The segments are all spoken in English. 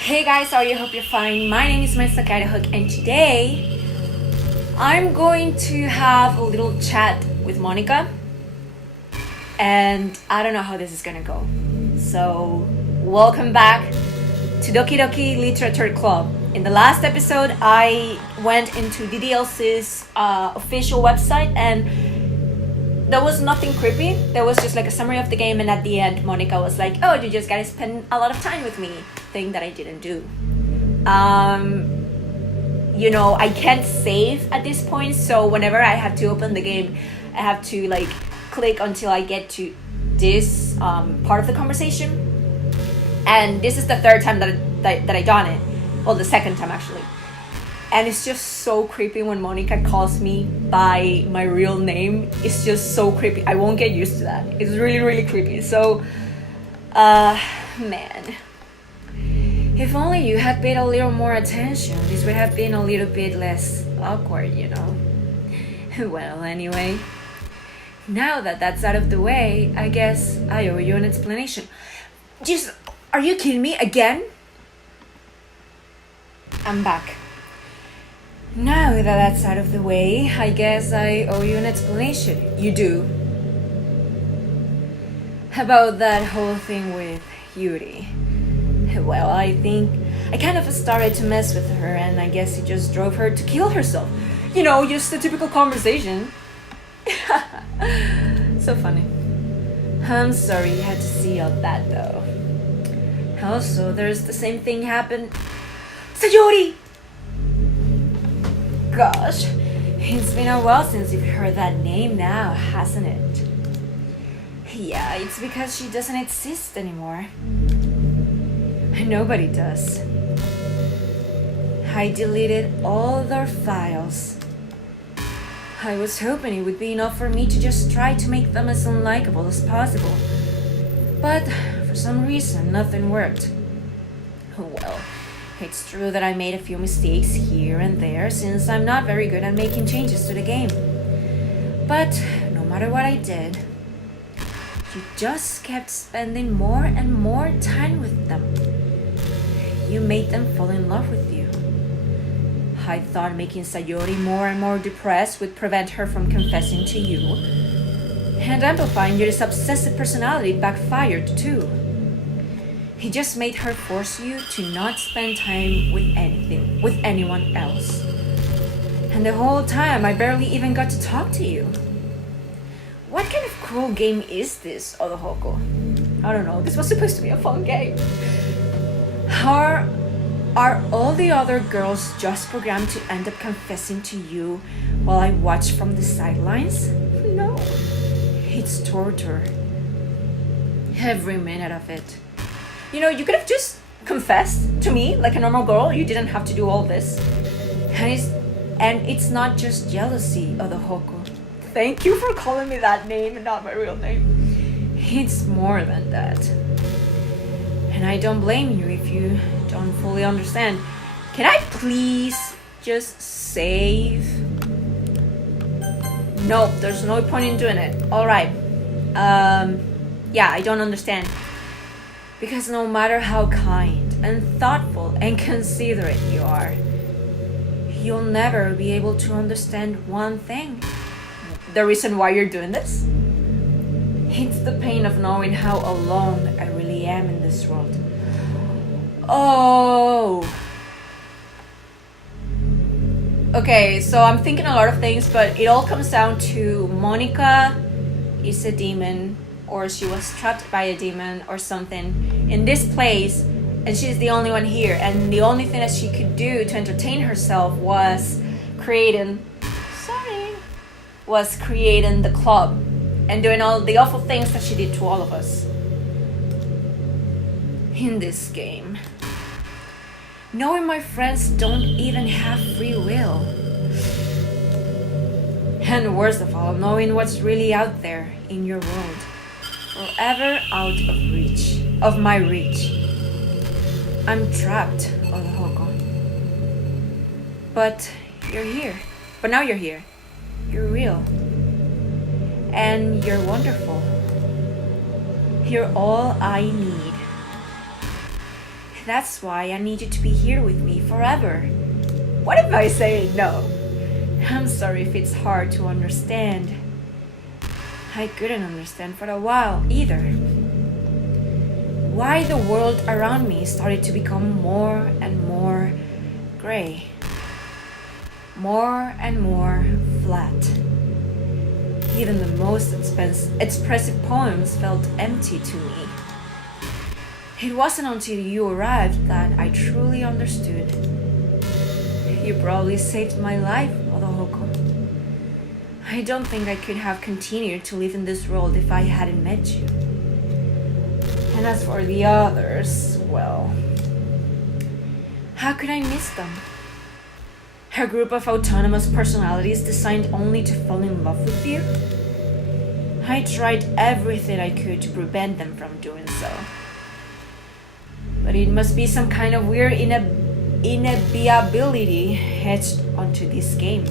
Hey guys, how are you? Hope you're fine. My name is Mindstuck Idajock and today I'm going to have a little chat with Monika and I don't know how this is gonna go. So, welcome back to Doki Doki Literature Club. In the last episode, I went into DDLC's official website and there was nothing creepy. There was just like a summary of the game, and at the end, Monika was like, "Oh, you just gotta spend a lot of time with me," thing that I didn't do. I can't save at this point, so whenever I have to open the game, I have to like click until I get to this part of the conversation. And this is the third time that I done it, well, the second time actually. And it's just so creepy when Monika calls me by my real name. It's just so creepy. I won't get used to that. It's really, really creepy. So, man. If only you had paid a little more attention, this would have been a little bit less awkward, you know. Well, anyway. Now that that's out of the way, I guess I owe you an explanation. Just, are you kidding me again? I'm back. Now that that's out of the way, I guess I owe you an explanation. You do. About that whole thing with Yuri. Well, I think I kind of started to mess with her and I guess it just drove her to kill herself. You know, just a typical conversation. So funny. I'm sorry you had to see all that though. Also, there's the same thing happened. Sayori! Gosh, it's been a while since you've heard that name now, hasn't it? Yeah, it's because she doesn't exist anymore. Nobody does. I deleted all their files. I was hoping it would be enough for me to just try to make them as unlikable as possible. But for some reason, nothing worked. Well, it's true that I made a few mistakes here and there since I'm not very good at making changes to the game. But no matter what I did, you just kept spending more and more time with them. You made them fall in love with you. I thought making Sayori more and more depressed would prevent her from confessing to you. And amplifying Yuri's obsessive personality backfired too. He just made her force you to not spend time with anyone else. And the whole time, I barely even got to talk to you. What kind of cruel game is this, Odohoko? I don't know, this was supposed to be a fun game. Are all the other girls just programmed to end up confessing to you while I watch from the sidelines? No. It's torture. Every minute of it. You know, you could have just confessed to me like a normal girl. You didn't have to do all this. And it's not just jealousy, Odohoko. Thank you for calling me that name and not my real name. It's more than that. And I don't blame you if you don't fully understand. Can I please just save? Nope, there's no point in doing it. Alright. Yeah, I don't understand. Because no matter how kind and thoughtful and considerate you are, you'll never be able to understand one thing. The reason why you're doing this? It's the pain of knowing how alone I really am in this world. Oh. Okay, so I'm thinking a lot of things, but it all comes down to Monika is a demon, or she was trapped by a demon or something in this place, and she's the only one here, and the only thing that she could do to entertain herself was creating the club and doing all the awful things that she did to all of us in this game. Knowing my friends don't even have free will, and worst of all, knowing what's really out there in your world, forever out of my reach. I'm trapped, Odohoko. But you're here. But now you're here. You're real. And you're wonderful. You're all I need. That's why I need you to be here with me forever. What if I say no? I'm sorry if it's hard to understand. I couldn't understand for a while either. Why the world around me started to become more and more gray. More and more flat. Even the most expressive poems felt empty to me. It wasn't until you arrived that I truly understood. You probably saved my life, Odohoko. I don't think I could have continued to live in this world if I hadn't met you. And as for the others, well, how could I miss them? A group of autonomous personalities designed only to fall in love with you? I tried everything I could to prevent them from doing so. But it must be some kind of weird inevitability etched onto this game.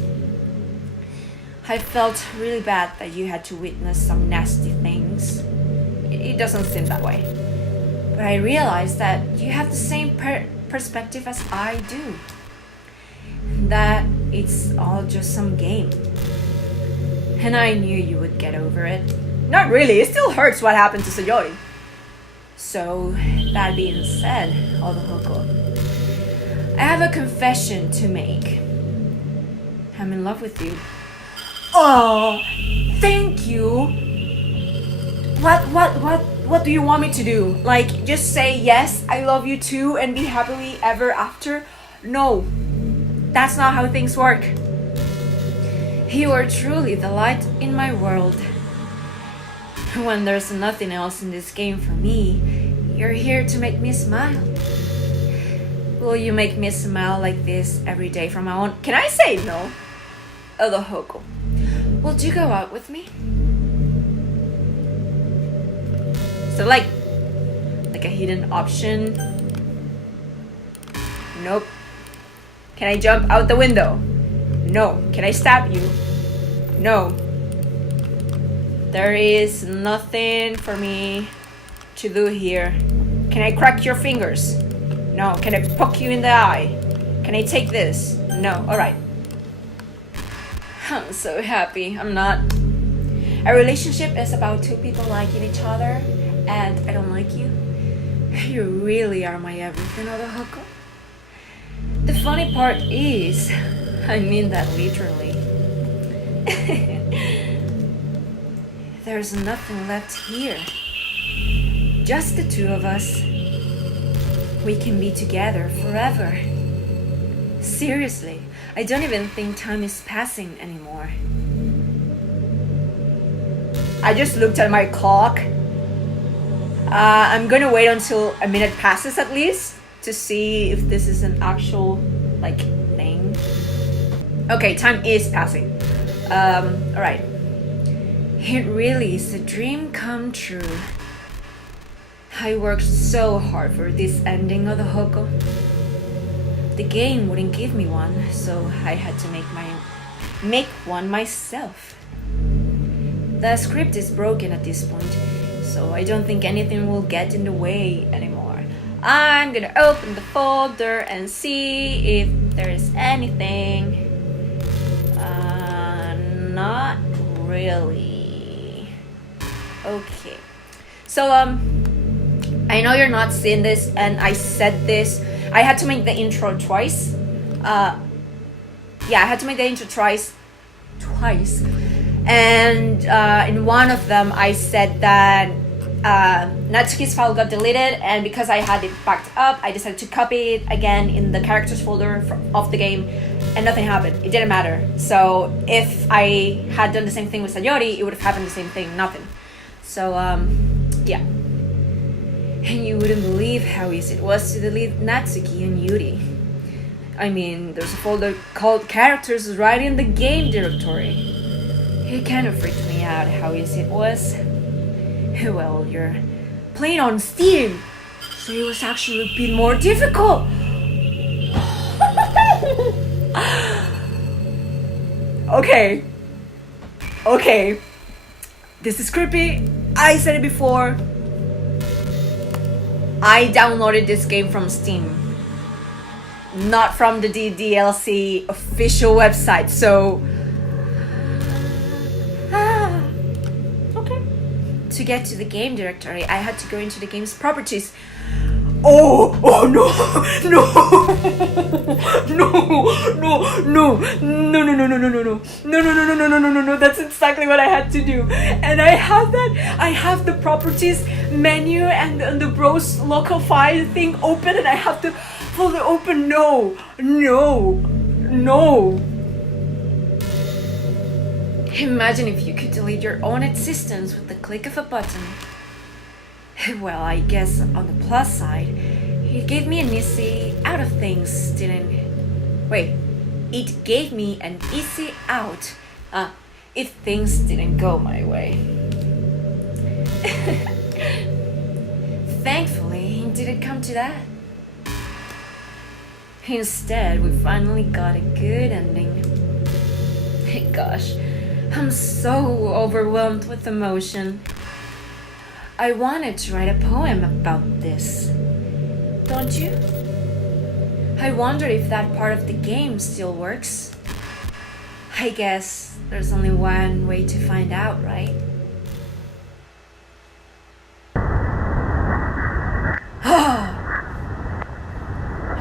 I felt really bad that you had to witness some nasty things. It doesn't seem that way. But I realized that you have the same perspective as I do. That it's all just some game. And I knew you would get over it. Not really, it still hurts what happened to Sayori. So, that being said, Odohoko, I have a confession to make. I'm in love with you. Oh, thank you. What do you want me to do? Like, just say yes, I love you too, and be happily ever after? No, that's not how things work. You are truly the light in my world. When there's nothing else in this game for me, you're here to make me smile. Will you make me smile like this every day from now on? Can I say no? Odohoko, would you go out with me? So like a hidden option? Nope. Can I jump out the window? No. Can I stab you? No. There is nothing for me to do here. Can I crack your fingers? No. Can I poke you in the eye? Can I take this? No. Alright. I'm so happy. I'm not. A relationship is about two people liking each other, and I don't like you. You really are my everything, Odohoko. The funny part is, I mean that literally. There's nothing left here. Just the two of us. We can be together forever. Seriously, I don't even think time is passing anymore. I just looked at my clock. I'm gonna wait until a minute passes at least to see if this is an actual thing. Okay, time is passing. Alright. It really is a dream come true. I worked so hard for this ending, Odohoko. The game wouldn't give me one, so I had to make one myself. The script is broken at this point, so I don't think anything will get in the way anymore. I'm gonna open the folder and see if there's anything. Not really. Okay. So, I know you're not seeing this, and I said this. I had to make the intro twice. I had to make the intro twice. And in one of them, I said that Natsuki's file got deleted, and because I had it backed up, I decided to copy it again in the characters folder of the game, and nothing happened. It didn't matter. So if I had done the same thing with Sayori, it would have happened the same thing, nothing. So, yeah. And you wouldn't believe how easy it was to delete Natsuki and Yuri. I mean, there's a folder called Characters right in the game directory. It kind of freaked me out how easy it was. Well, you're playing on Steam, so it was actually a bit more difficult. Okay. This is creepy. I said it before. I downloaded this game from Steam, not from the DLC official website, so... Okay. To get to the game directory, I had to go into the game's properties. Oh no, no, no, that's exactly what I had to do. And I have the properties menu and the browse local file thing open, and I have to fully open. No. Imagine if you could delete your own existence with the click of a button. Well, I guess on the plus side, it gave me an easy out of things, it gave me an easy out if things didn't go my way. Thankfully, it didn't come to that. Instead, we finally got a good ending. Gosh, I'm so overwhelmed with emotion. I wanted to write a poem about this. Don't you? I wondered if that part of the game still works. I guess there's only one way to find out, right?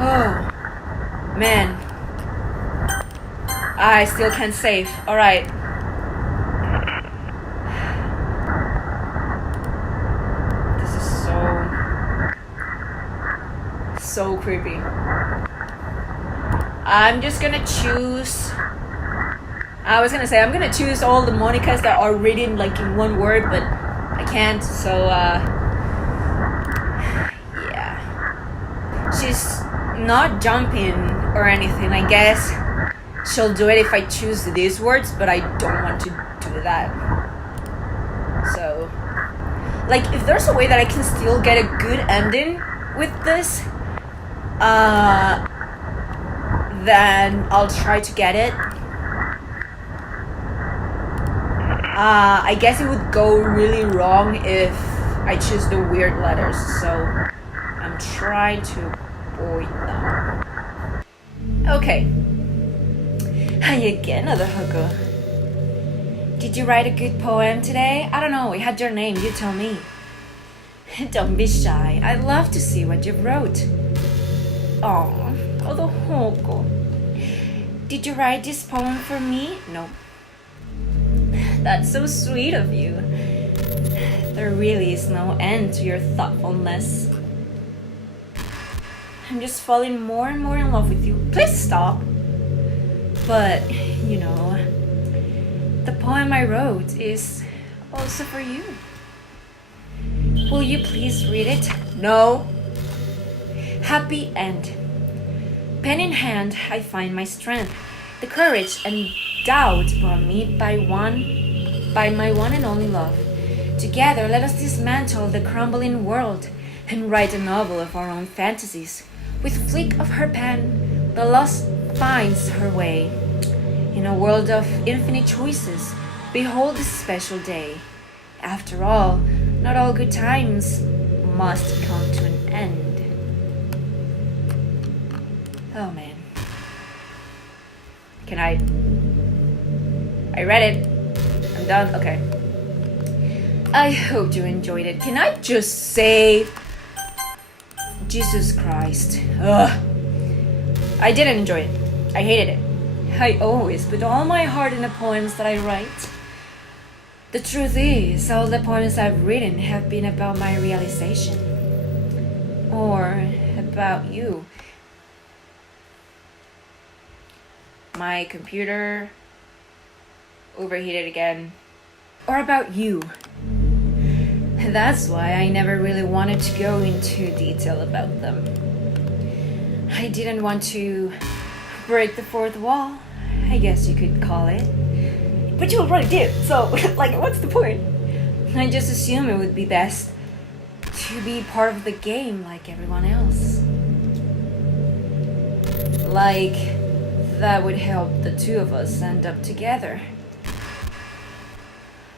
Oh, man. I still can't save. Alright. So creepy. I'm just gonna choose. I was gonna say I'm gonna choose all the Monikas that are written like in one word, but I can't. So yeah, she's not jumping or anything. I guess she'll do it if I choose these words, but I don't want to do that. So, like, if there's a way that I can still get a good ending with this, then I'll try to get it. I guess it would go really wrong if I choose the weird letters, so I'm trying to avoid them. Okay. Hi again, other hooker. Did you write a good poem today? I don't know, it had your name, you tell me. Don't be shy, I'd love to see what you wrote. Oh, other hooker. Did you write this poem for me? No. That's so sweet of you. There really is no end to your thoughtfulness. I'm just falling more and more in love with you. Please stop. But, you know, the poem I wrote is also for you. Will you please read it? No. Happy end. Pen in hand, I find my strength, the courage and doubt brought me by my one and only love. Together, let us dismantle the crumbling world and write a novel of our own fantasies. With flick of her pen, the lost finds her way. In a world of infinite choices, behold this special day. After all, not all good times must come to an end. Oh man. I read it. I'm done. Okay. I hope you enjoyed it. Can I just say, Jesus Christ. Ugh. I didn't enjoy it. I hated it. I always put all my heart in the poems that I write. The truth is, all the poems I've written have been about my realization. Or about you. My computer overheated again. Or about you. That's why I never really wanted to go into detail about them. I didn't want to break the fourth wall, I guess you could call it. But you already did, so, like, what's the point? I just assumed it would be best to be part of the game like everyone else. Like, that would help the two of us end up together.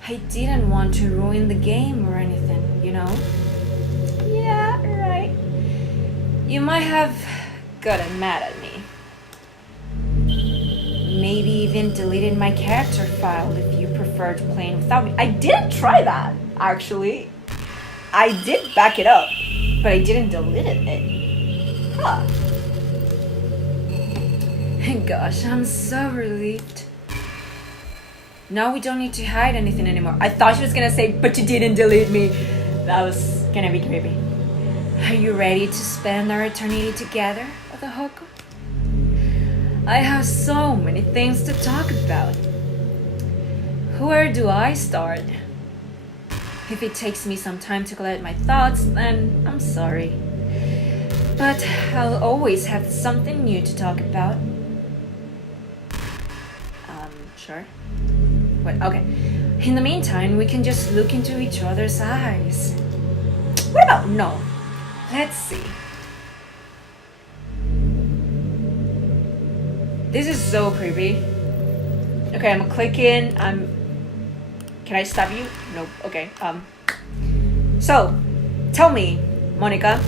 I didn't want to ruin the game or anything, you know? Yeah, right. You might have gotten mad at me. Maybe even deleted my character file if you preferred playing without me. I didn't try that, actually. I did back it up, but I didn't delete it. Huh. Gosh, I'm so relieved. Now we don't need to hide anything anymore. I thought she was gonna say, but you didn't delete me. That was gonna be creepy. Are you ready to spend our eternity together, Idajock? I have so many things to talk about. Where do I start? If it takes me some time to collect my thoughts, then I'm sorry. But I'll always have something new to talk about. Sure. But okay. In the meantime, we can just look into each other's eyes. What about no? Let's see. This is so creepy. Okay, I'm clicking. Can I stop you? Nope. Okay. So, tell me, Monika.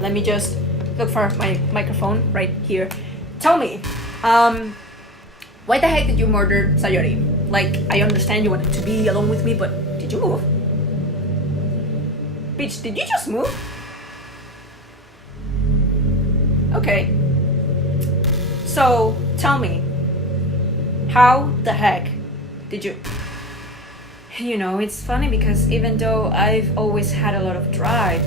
Let me just look for my microphone right here. Tell me, why the heck did you murder Sayori? Like, I understand you wanted to be alone with me, but did you move? Bitch, did you just move? Okay. So, tell me, how the heck did you... You know, it's funny because even though I've always had a lot of drive,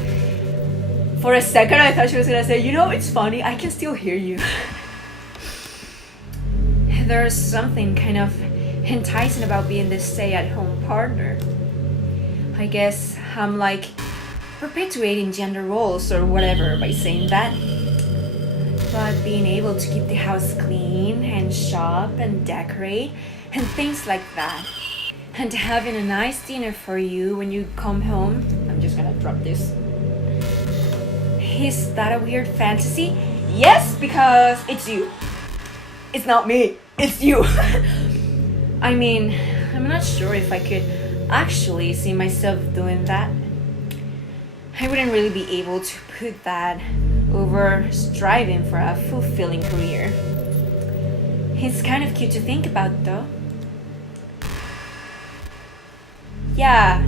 for a second I thought she was gonna say, you know, it's funny, I can still hear you. There's something kind of enticing about being this stay-at-home partner. I guess I'm like perpetuating gender roles or whatever by saying that. But being able to keep the house clean and shop and decorate and things like that. And having a nice dinner for you when you come home. I'm just gonna drop this. Is that a weird fantasy? Yes, because it's you. It's not me. It's you. I mean, I'm not sure if I could actually see myself doing that. I wouldn't really be able to put that over striving for a fulfilling career. It's kind of cute to think about, though. Yeah.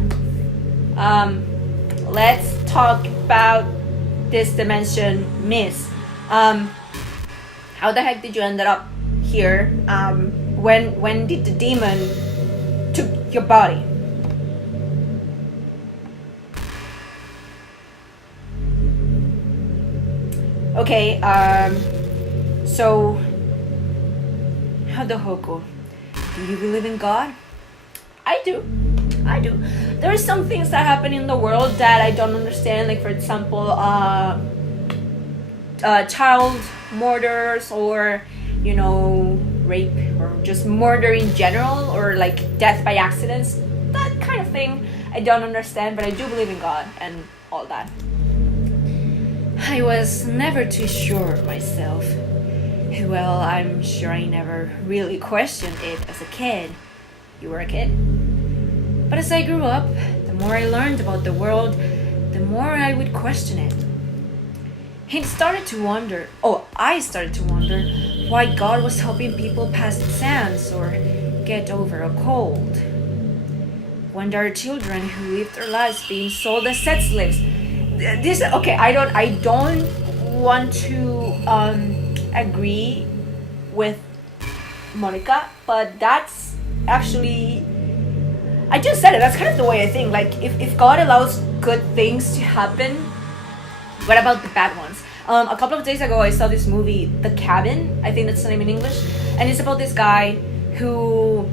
Let's talk about this dimension, miss. How the heck did you end up here? When did the demon took your body? Okay, so Idajock, do you believe in God? I do. There are some things that happen in the world that I don't understand, like for example, child murders, or you know, rape, or just murder in general, or like death by accidents, that kind of thing I don't understand, but I do believe in God and all that. I was never too sure myself. Well, I'm sure I never really questioned it as a kid. You were a kid? But as I grew up, the more I learned about the world, the more I would question it. I started to wonder why God was helping people pass exams or get over a cold. When there are children who live their lives being sold as sex slaves. I don't want to agree with Monika, but that's actually, I just said it, that's kind of the way I think. Like, if God allows good things to happen, what about the bad ones? A couple of days ago, I saw this movie, The Cabin, I think that's the name in English, and it's about this guy who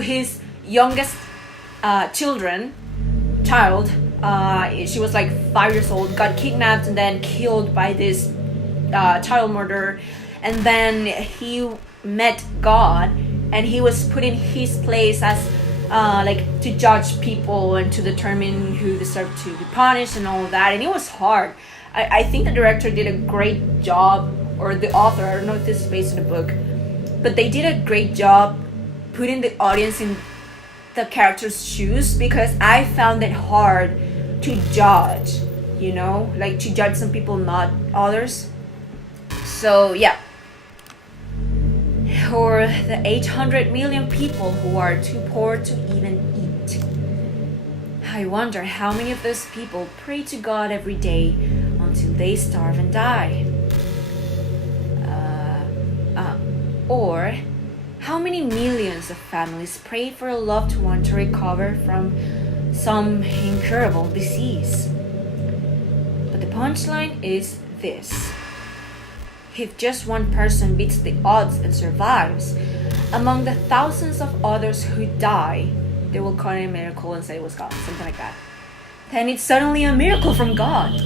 his youngest child, she was like 5 years old, got kidnapped and then killed by this child murderer, and then he met God, and he was put in his place as like to judge people and to determine who deserved to be punished and all of that, and it was hard. I think the director did a great job, or the author, I don't know if this is based on a book, but they did a great job putting the audience in the character's shoes, because I found it hard to judge like to judge some people, not others. So yeah, or the 800 million people who are too poor to even eat. I wonder how many of those people pray to God every day until they starve and die. Or how many millions of families pray for a loved one to recover from some incurable disease. But the punchline is this. If just one person beats the odds and survives, among the thousands of others who die, they will call it a miracle and say it was God, something like that. Then it's suddenly a miracle from God.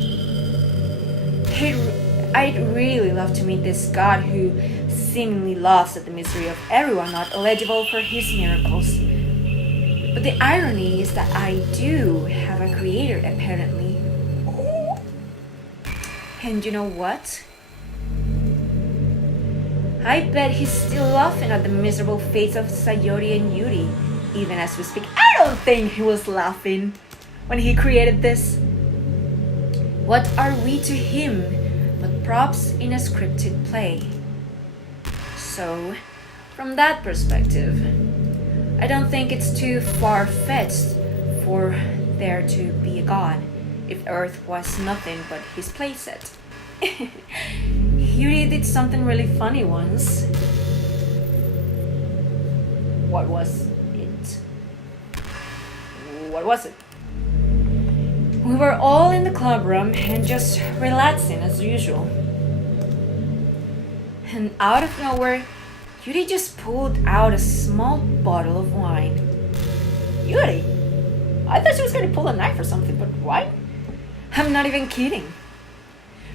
I'd really love to meet this God who seemingly laughs at the misery of everyone not eligible for his miracles. But the irony is that I do have a creator, apparently. And you know what? I bet he's still laughing at the miserable fates of Sayori and Yuri, even as we speak. I don't think he was laughing when he created this. What are we to him but props in a scripted play? So, from that perspective, I don't think it's too far-fetched for there to be a God if Earth was nothing but his playset. Yuri did something really funny once. What was it? What was it? We were all in the club room and just relaxing as usual. And out of nowhere, Yuri just pulled out a small bottle of wine. Yuri? I thought she was going to pull a knife or something, but why? I'm not even kidding.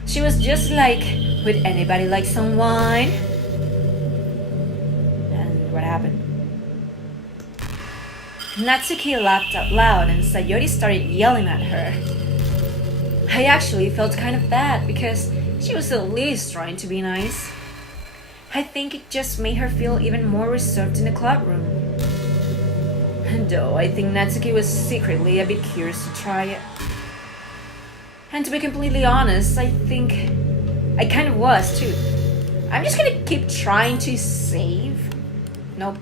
She was just like, would anybody like some wine? And what happened? Natsuki laughed out loud and Sayori started yelling at her. I actually felt kind of bad because she was at least trying to be nice. I think it just made her feel even more reserved in the club room. Though I think Natsuki was secretly a bit curious to try it. And to be completely honest, I think I kind of was too. I'm just gonna keep trying to save. Nope.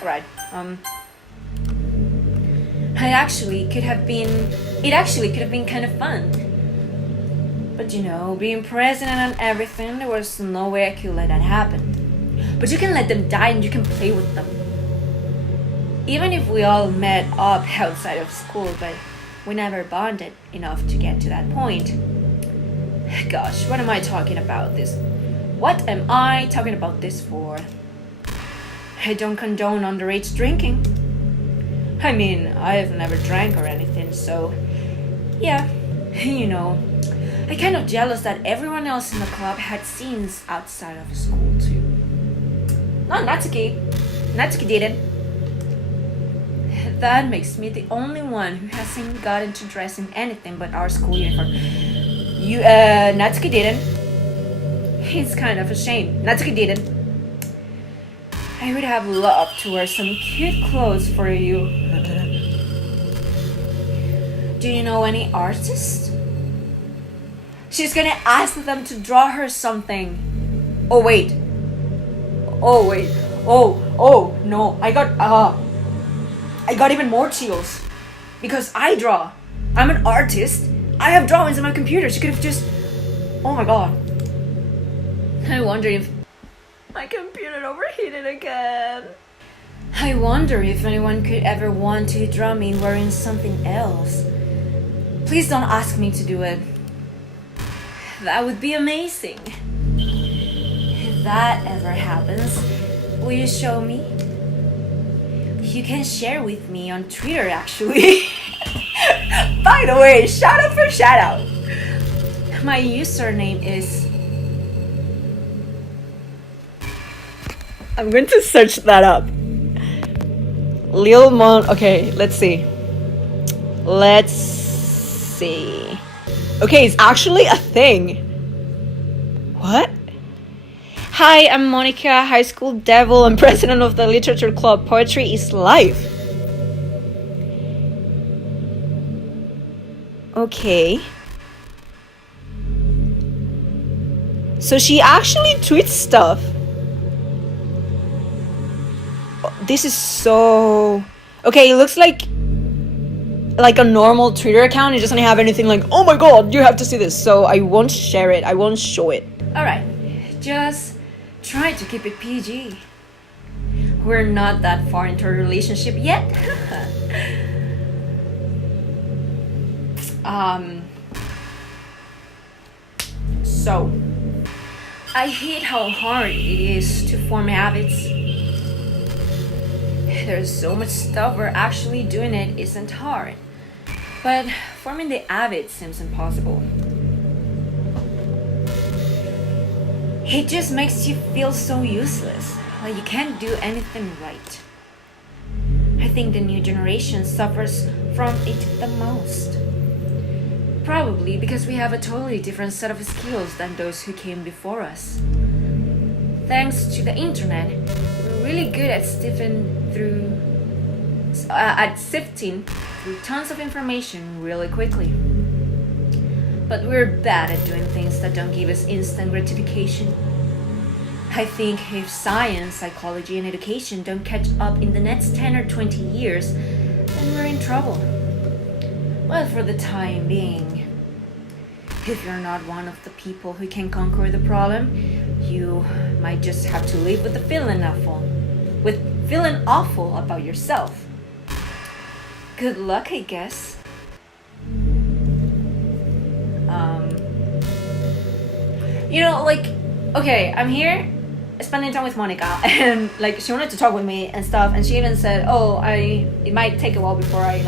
Alright, it actually could have been kind of fun. But being president and everything, there was no way I could let that happen. But you can let them die and you can play with them. Even if we all met up outside of school, but we never bonded enough to get to that point. Gosh, what am I talking about this? What am I talking about this for? I don't condone underage drinking. I mean, I've never drank or anything, so yeah, I'm kind of jealous that everyone else in the club had scenes outside of school too. Not Natsuki. Natsuki didn't. That makes me the only one who hasn't gotten to dress in anything but our school uniform. Natsuki didn't. It's kind of a shame. Natsuki didn't. I would have loved to wear some cute clothes for you. Do you know any artists? She's gonna ask them to draw her something. Oh wait. Oh no. I got even more chills. Because I draw. I'm an artist. I have drawings on my computer. She could have just... Oh my god. I wonder if... My computer overheated again. I wonder if anyone could ever want to draw me wearing something else. Please don't ask me to do it. That would be amazing. If that ever happens, will you show me? You can share with me on Twitter, actually. By the way, shout out for shout out. My username is... I'm going to search that up. Lil Mon... Okay, let's see. Okay, it's actually a thing. What? Hi, I'm Monika, high school devil and president of the literature club Poetry is Life. Okay. So she actually tweets stuff. This is so... Okay, it looks like a normal Twitter account. It doesn't have anything like, oh my god, you have to see this. So I won't share it. I won't show it. Alright, just try to keep it PG. We're not that far into a relationship yet. So, I hate how hard it is to form habits. There's so much stuff where actually doing it isn't hard. But forming the habit seems impossible. It just makes you feel so useless, like you can't do anything right. I think the new generation suffers from it the most. Probably because we have a totally different set of skills than those who came before us. Thanks to the internet, we're really good at sifting through tons of information really quickly. But we're bad at doing things that don't give us instant gratification. I think if science, psychology, and education don't catch up in the next 10 or 20 years, then we're in trouble. But for the time being, if you're not one of the people who can conquer the problem, you might just have to live with feeling awful about yourself. Good luck, I guess. Okay, I'm here spending time with Monika, and she wanted to talk with me and stuff, and she even said, it might take a while before I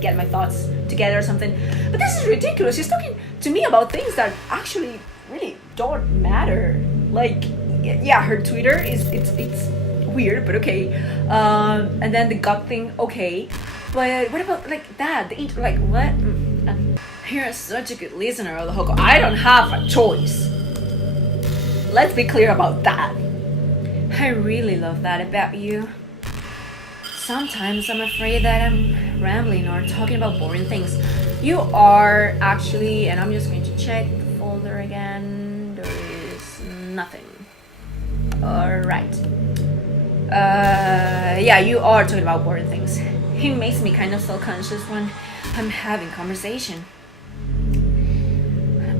get my thoughts together or something. But this is ridiculous. She's talking to me about things that actually really don't matter. Her Twitter it's weird, but okay. And then the gut thing, okay. But what about that? What? You're such a good listener, Hoko. I don't have a choice. Let's be clear about that. I really love that about you. Sometimes I'm afraid that I'm rambling or talking about boring things. You are actually, and I'm just going to check the folder again. There is nothing. Alright. You are talking about boring things. It makes me kind of self-conscious when I'm having conversation.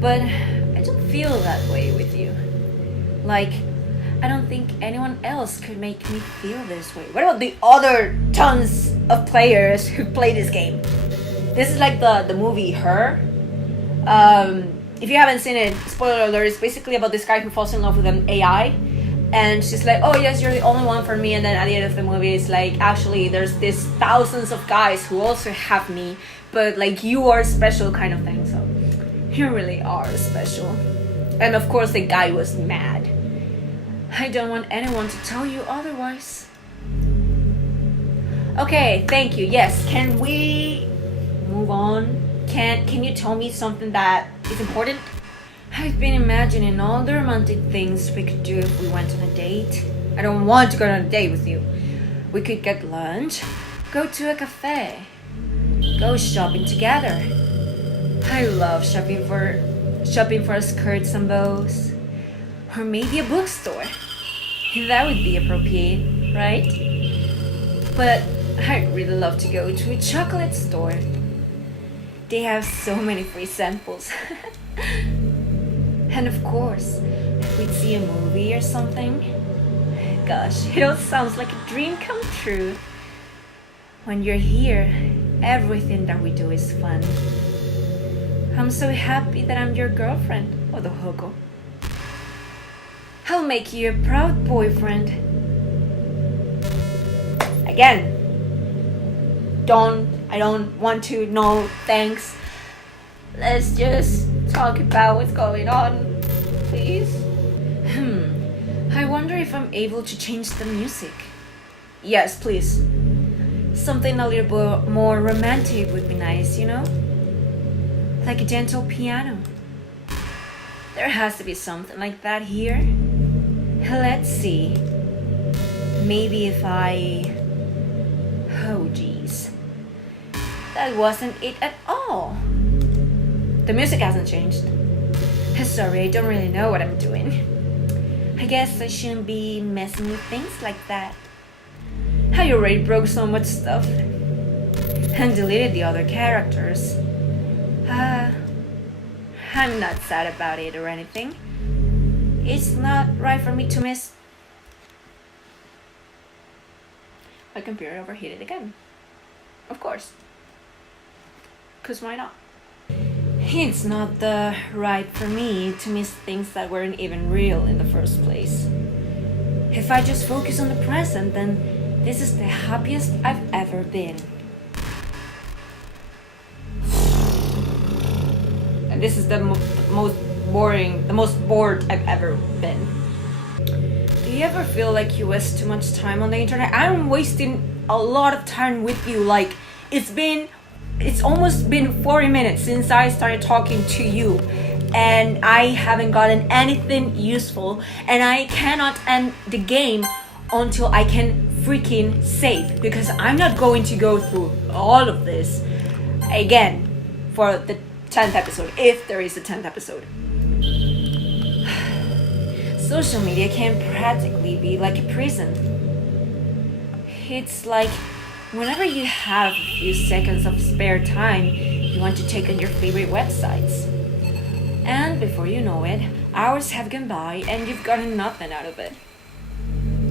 But I don't feel that way with you. I don't think anyone else could make me feel this way. What about the other tons of players who play this game? This is like the movie Her. If you haven't seen it, spoiler alert, it's basically about this guy who falls in love with an AI. And she's like, oh yes, you're the only one for me. And then at the end of the movie, it's actually there's this thousands of guys who also have me. But you are special kind of thing. So you really are special. And of course the guy was mad. I don't want anyone to tell you otherwise. Okay, thank you. Yes, can we move on? Can you tell me something that is important? I've been imagining all the romantic things we could do if we went on a date. I don't want to go on a date with you. We could get lunch, go to a cafe, go shopping together. I love shopping for skirts and bows. Or maybe a bookstore. That would be appropriate, right? But I'd really love to go to a chocolate store. They have so many free samples. And of course, if we'd see a movie or something. Gosh, it all sounds like a dream come true. When you're here, everything that we do is fun. I'm so happy that I'm your girlfriend, Odohoko. I'll make you a proud boyfriend. Again. I don't want to, no, thanks. Let's just talk about what's going on, please. I wonder if I'm able to change the music. Yes, please. Something a little more romantic would be nice, Like a gentle piano. There has to be something like that here. Let's see. Maybe if oh geez. That wasn't it at all. The music hasn't changed. Sorry, I don't really know what I'm doing. I guess I shouldn't be messing with things like that. I already broke so much stuff and deleted the other characters. I'm not sad about it or anything. It's not right for me to miss. My computer overheated again. Of course. 'Cause why not? It's not right for me to miss things that weren't even real in the first place. If I just focus on the present, then this is the happiest I've ever been. And this is the most bored I've ever been. Do you ever feel like you waste too much time on the internet? I'm wasting a lot of time with you. Like, it's almost been 40 minutes since I started talking to you, and I haven't gotten anything useful, and I cannot end the game until I can freaking save, because I'm not going to go through all of this again for the 10th episode, if there is a 10th episode. Social media can practically be like a prison. It's like whenever you have a few seconds of spare time, you want to check on your favorite websites. And before you know it, hours have gone by and you've gotten nothing out of it.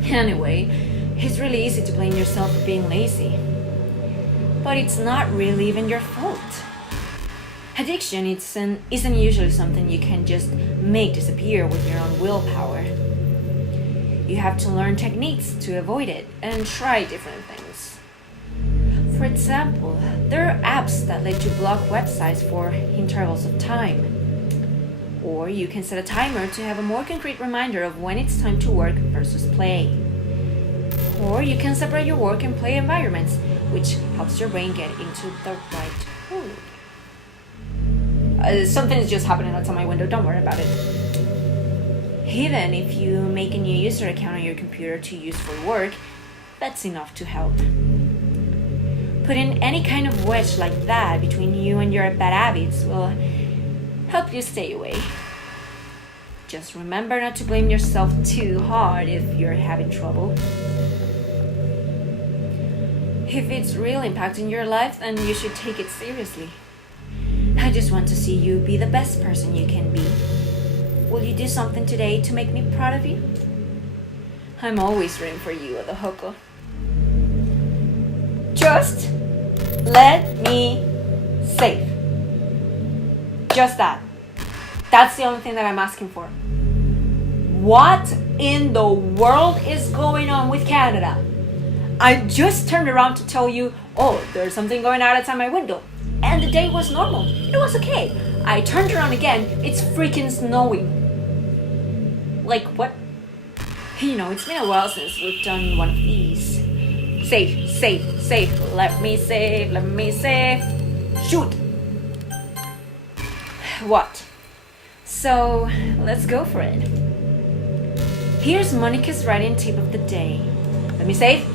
Anyway, it's really easy to blame yourself for being lazy. But it's not really even your fault. Addiction isn't usually something you can just make disappear with your own willpower. You have to learn techniques to avoid it and try different things. For example, there are apps that let you block websites for intervals of time. Or you can set a timer to have a more concrete reminder of when it's time to work versus play. Or you can separate your work and play environments, which helps your brain get into the right mood. Something is just happening outside my window, don't worry about it. Even if you make a new user account on your computer to use for work, that's enough to help. Putting any kind of wedge like that between you and your bad habits will help you stay away. Just remember not to blame yourself too hard if you're having trouble. If it's really impacting your life, then you should take it seriously. I just want to see you be the best person you can be. Will you do something today to make me proud of you? I'm always rooting for you, Idajock. Just let me save. Just that. That's the only thing that I'm asking for. What in the world is going on with Canada? I just turned around to tell you, oh, there's something going on outside my window. And the day was normal. It was okay. I turned around again. It's freaking snowing. Like, what? You know, it's been a while since we've done one of these. Save. Let me save. Shoot. What? So, let's go for it. Here's Monika's writing tip of the day. Let me save.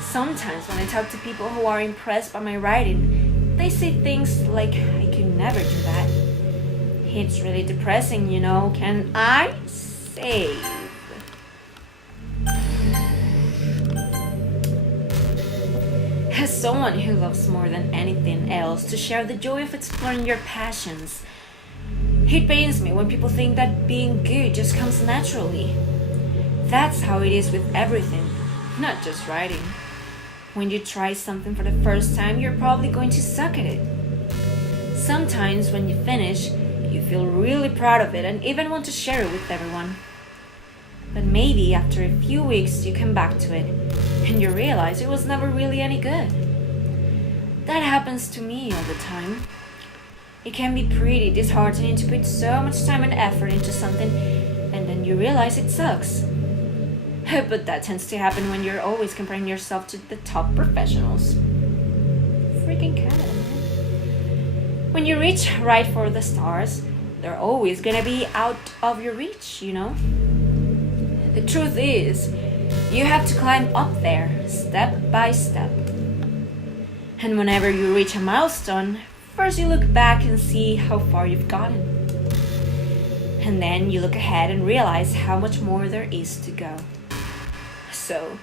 Sometimes when I talk to people who are impressed by my writing, they say things like, I could never do that. It's really depressing, you know. Can I save? As someone who loves more than anything else to share the joy of exploring your passions, it pains me when people think that being good just comes naturally. That's how it is with everything, not just writing. When you try something for the first time, you're probably going to suck at it. Sometimes when you finish, you feel really proud of it and even want to share it with everyone. But maybe after a few weeks you come back to it and you realize it was never really any good. That happens to me all the time. It can be pretty disheartening to put so much time and effort into something and then you realize it sucks. But that tends to happen when you're always comparing yourself to the top professionals. Freaking Canada, man. When you reach right for the stars, they're always gonna be out of your reach, you know? The truth is, you have to climb up there, step by step. And whenever you reach a milestone, first you look back and see how far you've gotten. And then you look ahead and realize how much more there is to go. So,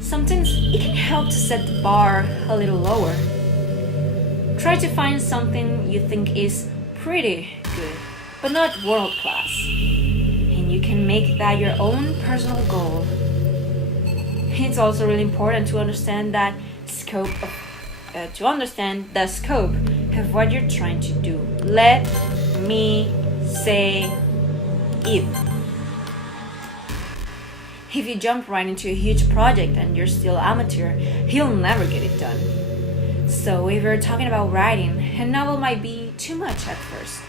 sometimes it can help to set the bar a little lower. Try to find something you think is pretty good, but not world class. And you can make that your own personal goal. It's also really important to understand the scope of what you're trying to do. Let me say it. If you jump right into a huge project and you're still amateur, you'll never get it done. So if you're talking about writing, a novel might be too much at first.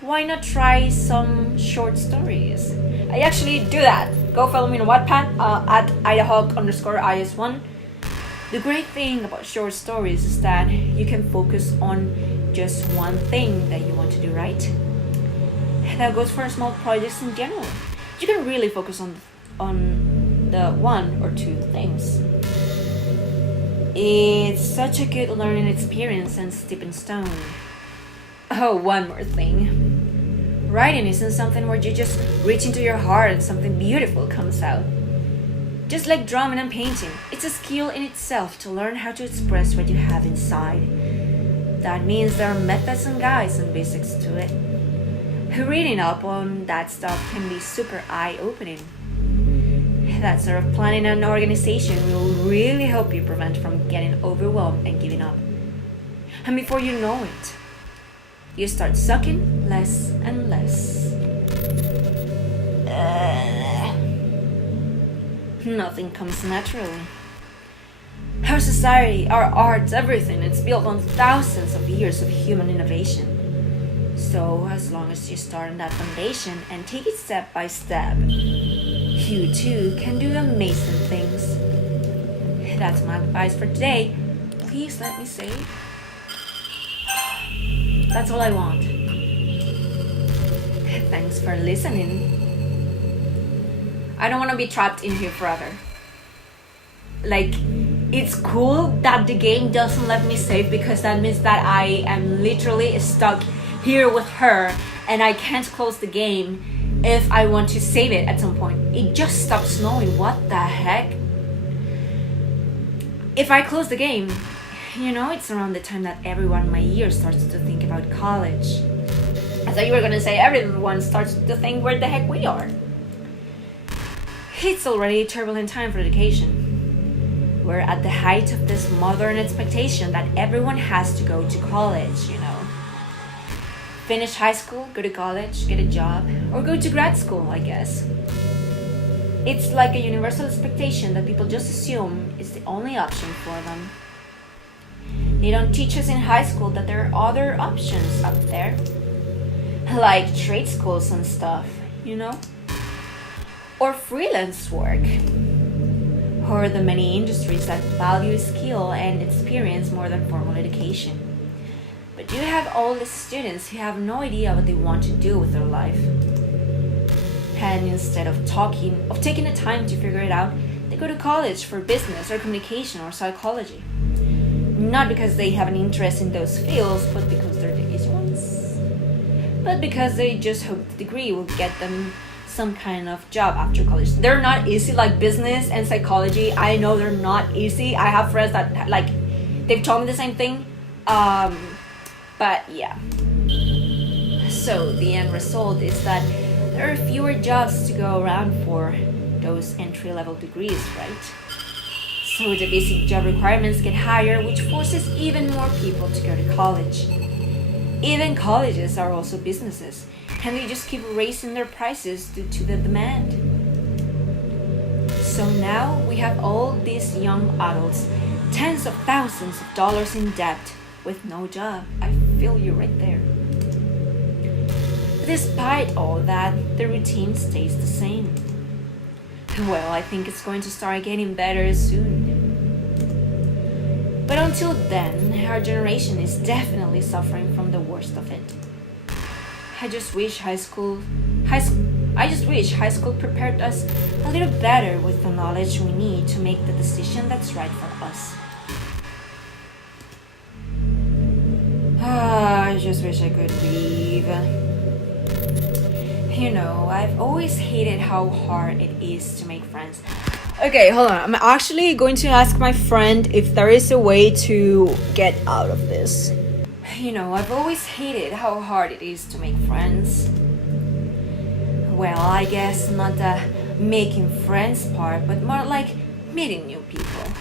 Why not try some short stories? I actually do that. Go follow me on Wattpad at Idajock_is1. The great thing about short stories is that you can focus on just one thing that you want to do, right? That goes for small projects in general. You can really focus on the one or two things. It's such a good learning experience and stepping stone. Oh, one more thing. Writing isn't something where you just reach into your heart and something beautiful comes out. Just like drawing and painting, it's a skill in itself to learn how to express what you have inside. That means there are methods and guides and basics to it. Reading up on that stuff can be super eye-opening. That sort of planning and organization will really help you prevent from getting overwhelmed and giving up. And before you know it, you start sucking less and less. Nothing comes naturally. Our society, our arts, everything, it's built on thousands of years of human innovation. So as long as you start on that foundation and take it step by step, you too can do amazing things. That's my advice for today. Please let me say it. That's all I want. Thanks for listening. I don't want to be trapped in here forever. Like, it's cool that the game doesn't let me save because that means that I am literally stuck here with her and I can't close the game if I want to save it at some point. It just stopped snowing. What the heck? If I close the game, it's around the time that everyone in my year starts to think about college. I thought you were gonna say everyone starts to think where the heck we are. It's already a turbulent time for education. We're at the height of this modern expectation that everyone has to go to college, Finish high school, go to college, get a job, or go to grad school, I guess. It's like a universal expectation that people just assume is the only option for them. They don't teach us in high school that there are other options up there. Like trade schools and stuff, Or freelance work. Or the many industries that value skill and experience more than formal education. But you have all these students who have no idea what they want to do with their life. And instead of taking the time to figure it out, they go to college for business or communication or psychology. Not because they have an interest in those fields, but because they're the easy ones. But because they just hope the degree will get them some kind of job after college. They're not easy, like business and psychology. I know they're not easy. I have friends that they've told me the same thing. But yeah. So the end result is that there are fewer jobs to go around for those entry-level degrees, right? So the basic job requirements get higher, which forces even more people to go to college. Even colleges are also businesses, and they just keep raising their prices due to the demand. So now we have all these young adults, tens of thousands of dollars in debt with no job. I feel you right there. But despite all that, the routine stays the same. Well, I think it's going to start getting better soon. But until then, our generation is definitely suffering from the worst of it. I just wish high school prepared us a little better with the knowledge we need to make the decision that's right for us. I just wish I could leave. You know, I've always hated how hard it is to make friends. Okay, hold on. I'm actually going to ask my friend if there is a way to get out of this. You know, I've always hated how hard it is to make friends. Well, I guess not the making friends part, but more like meeting new people.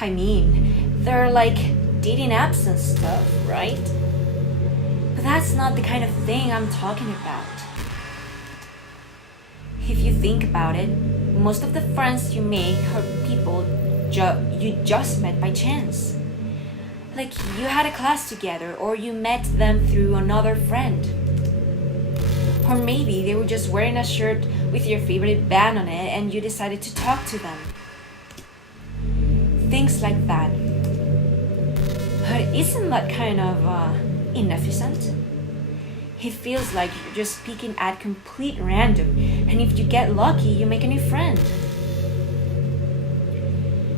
I mean, they're like dating apps and stuff, right? But that's not the kind of thing I'm talking about. If you think about it, most of the friends you make are people you just met by chance. Like you had a class together, or you met them through another friend. Or maybe they were just wearing a shirt with your favorite band on it and you decided to talk to them. Things like that. But isn't that kind of inefficient? It feels like you're just speaking at complete random, and if you get lucky, you make a new friend.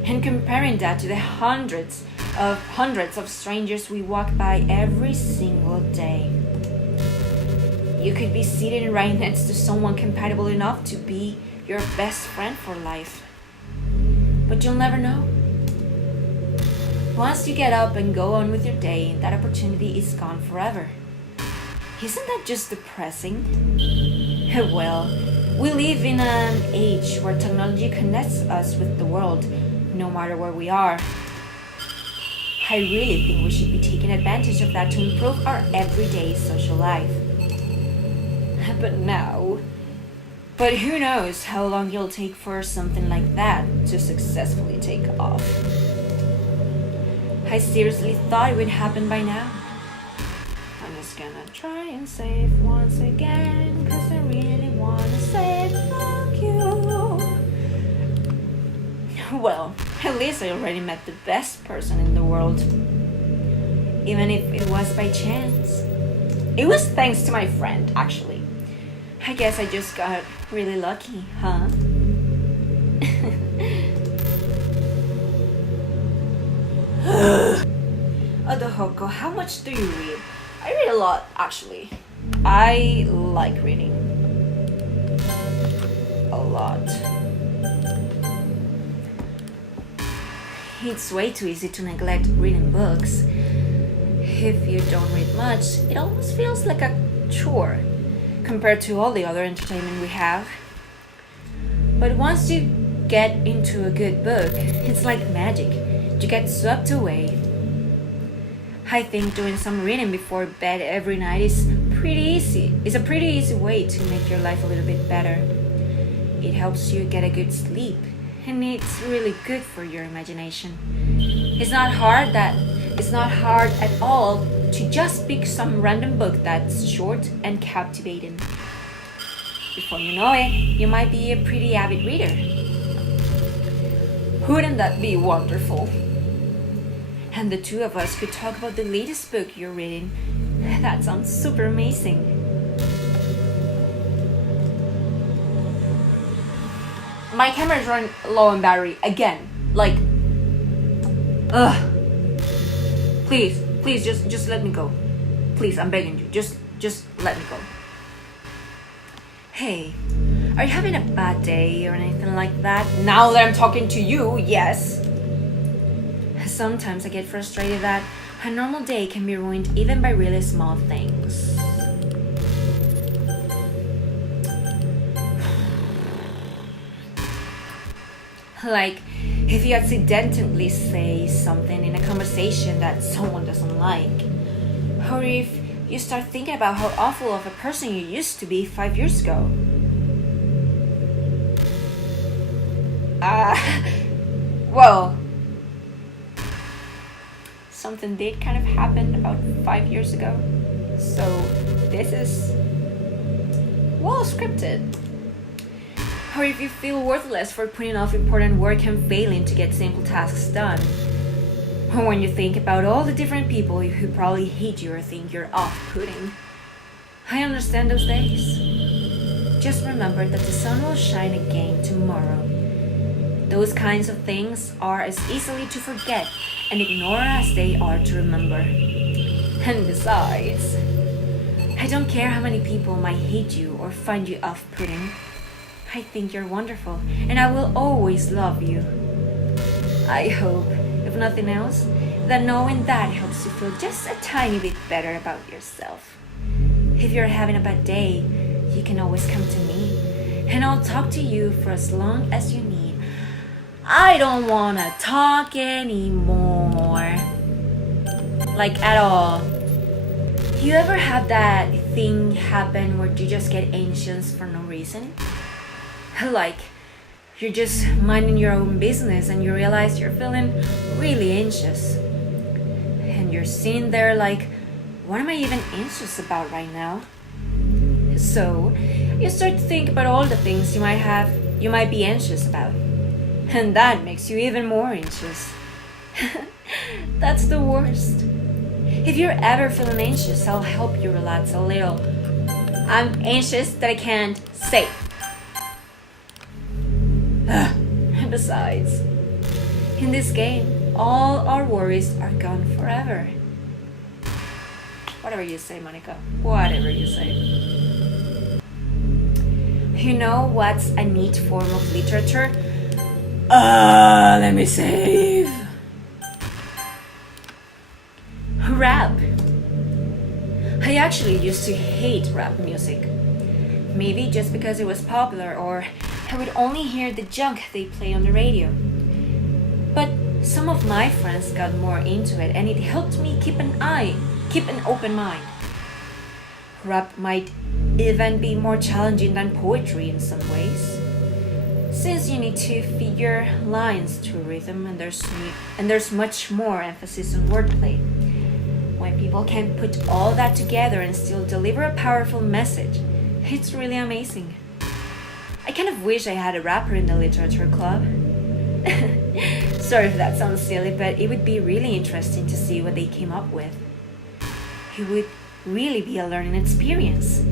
And comparing that to the hundreds of strangers we walk by every single day. You could be seated right next to someone compatible enough to be your best friend for life. But you'll never know. Once you get up and go on with your day, that opportunity is gone forever. Isn't that just depressing? Well, we live in an age where technology connects us with the world, no matter where we are. I really think we should be taking advantage of that to improve our everyday social life. But who knows how long it'll take for something like that to successfully take off. I seriously thought it would happen by now. I'm just gonna try and save once again, 'cause I really wanna say fuck you. Well, at least I already met the best person in the world. Even if it was by chance. It was thanks to my friend, actually. I guess I just got really lucky, huh? Idajock, how much do you read? I read a lot, actually. I like reading. A lot. It's way too easy to neglect reading books. If you don't read much, it almost feels like a chore compared to all the other entertainment we have. But once you get into a good book, it's like magic. You get swept away. I think doing some reading before bed every night is pretty easy. It's a pretty easy way to make your life a little bit better. It helps you get a good sleep, and it's really good for your imagination. It's not hard at all to just pick some random book that's short and captivating. Before you know it, you might be a pretty avid reader. Wouldn't that be wonderful? And the two of us could talk about the latest book you're reading. That sounds super amazing. My camera's running low on battery again. Like, Please, just let me go. Please, I'm begging you. Just let me go. Hey, are you having a bad day or anything like that? Now that I'm talking to you, yes. Sometimes I get frustrated that a normal day can be ruined even by really small things. Like, if you accidentally say something in a conversation that someone doesn't like, or if you start thinking about how awful of a person you used to be 5 years ago. Well, something did kind of happen about 5 years ago, so this is well scripted. Or if you feel worthless for putting off important work and failing to get simple tasks done. Or when you think about all the different people who probably hate you or think you're off-putting. I understand those days. Just remember that the sun will shine again tomorrow. Those kinds of things are as easily to forget and ignore as they are to remember. And besides, I don't care how many people might hate you or find you off-putting. I think you're wonderful, and I will always love you. I hope, if nothing else, that knowing that helps you feel just a tiny bit better about yourself. If you're having a bad day, you can always come to me, and I'll talk to you for as long as you need. I don't wanna talk anymore. Like, at all. You ever have that thing happen where you just get anxious for no reason? Like, you're just minding your own business and you realize you're feeling really anxious. And you're sitting there like, what am I even anxious about right now? So, you start to think about all the things you might be anxious about. And that makes you even more anxious. That's the worst. If you're ever feeling anxious, I'll help you relax a little. I'm anxious that I can't say. Besides, in this game, all our worries are gone forever. Whatever you say, Monika. Whatever you say. You know what's a neat form of literature? Let me save. Rap. I actually used to hate rap music. Maybe just because it was popular, or I would only hear the junk they play on the radio. But some of my friends got more into it, and it helped me keep an open mind. Rap might even be more challenging than poetry in some ways, since you need to figure lines to rhythm, and there's much more emphasis on wordplay. When people can put all that together and still deliver a powerful message, it's really amazing. I kind of wish I had a rapper in the literature club. Sorry if that sounds silly, but it would be really interesting to see what they came up with. It would really be a learning experience.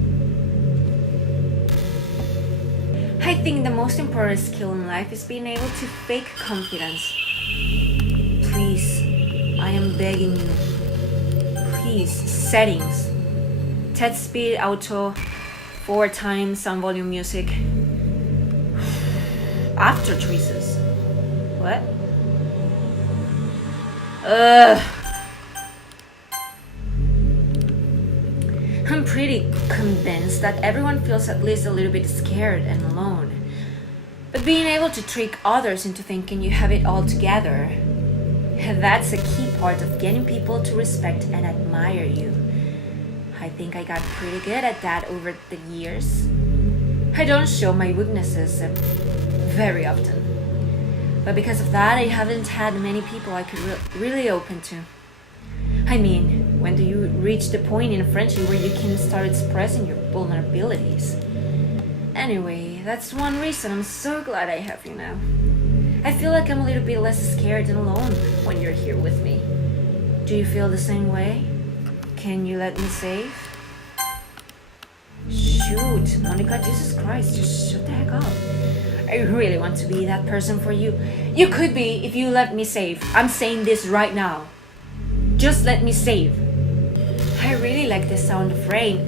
I think the most important skill in life is being able to fake confidence. Please, I am begging you. Please, settings. Text speed, auto, 4 times sound volume music. After traces. What? I'm pretty convinced that everyone feels at least a little bit scared and alone. But being able to trick others into thinking you have it all together, that's a key part of getting people to respect and admire you. I think I got pretty good at that over the years. I don't show my weaknesses very often. But because of that, I haven't had many people I could really open to. I mean, when do you reach the point in a friendship where you can start expressing your vulnerabilities? Anyway, that's one reason I'm so glad I have you now. I feel like I'm a little bit less scared and alone when you're here with me. Do you feel the same way? Can you let me save? Shoot, Monika, Jesus Christ, just shut the heck up. I really want to be that person for you. You could be if you let me save. I'm saying this right now. Just let me save. I really like the sound of rain.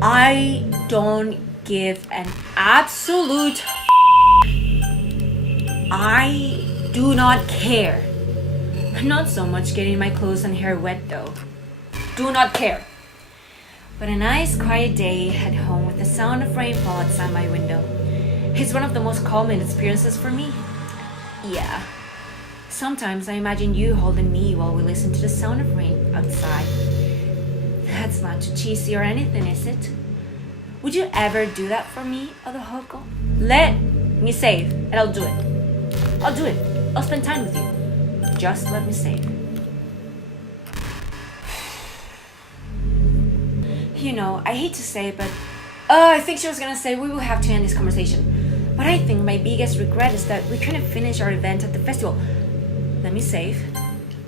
I don't give an absolute I do not care. Not so much getting my clothes and hair wet though. Do not care. But a nice quiet day at home with the sound of rainfall outside my window. It's one of the most calming experiences for me. Yeah. Sometimes I imagine you holding me while we listen to the sound of rain outside. That's not too cheesy or anything, is it? Would you ever do that for me, Idajock? Let me save, and I'll do it. I'll do it. I'll spend time with you. Just let me save. You know, I hate to say it, but I think she was gonna say we will have to end this conversation. But I think my biggest regret is that we couldn't finish our event at the festival. Let me save,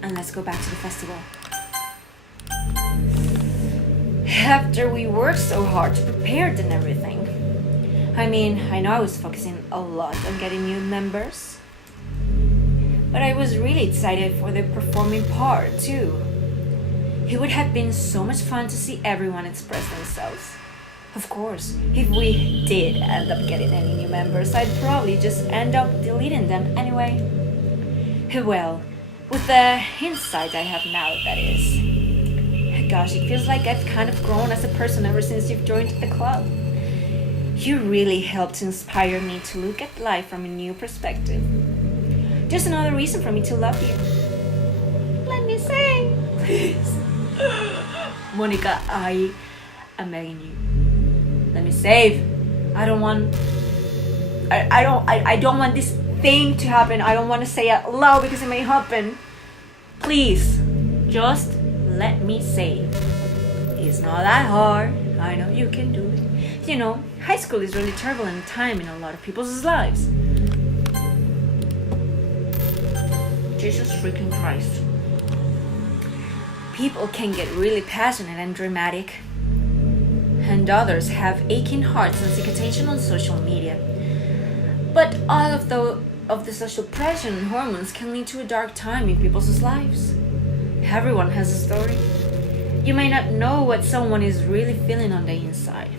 and let's go back to the festival. After we worked so hard to prepare it and everything. I mean, I know I was focusing a lot on getting new members, but I was really excited for the performing part too. It would have been so much fun to see everyone express themselves. Of course, if we did end up getting any new members, I'd probably just end up deleting them anyway. Well, with the insight I have now, that is. Gosh, it feels like I've kind of grown as a person ever since you've joined the club. You really helped inspire me to look at life from a new perspective. Just another reason for me to love you. Let me sing, please. Monika, I am begging you. Let me save. I don't want this thing to happen. I don't want to say it loud because it may happen. Please, just let me save. It's not that hard. I know you can do it. You know, high school is really turbulent time in a lot of people's lives. Jesus freaking Christ. People can get really passionate and dramatic, and others have aching hearts and seek attention on social media. But all of the social pressure and hormones can lead to a dark time in people's lives. Everyone has a story. You may not know what someone is really feeling on the inside.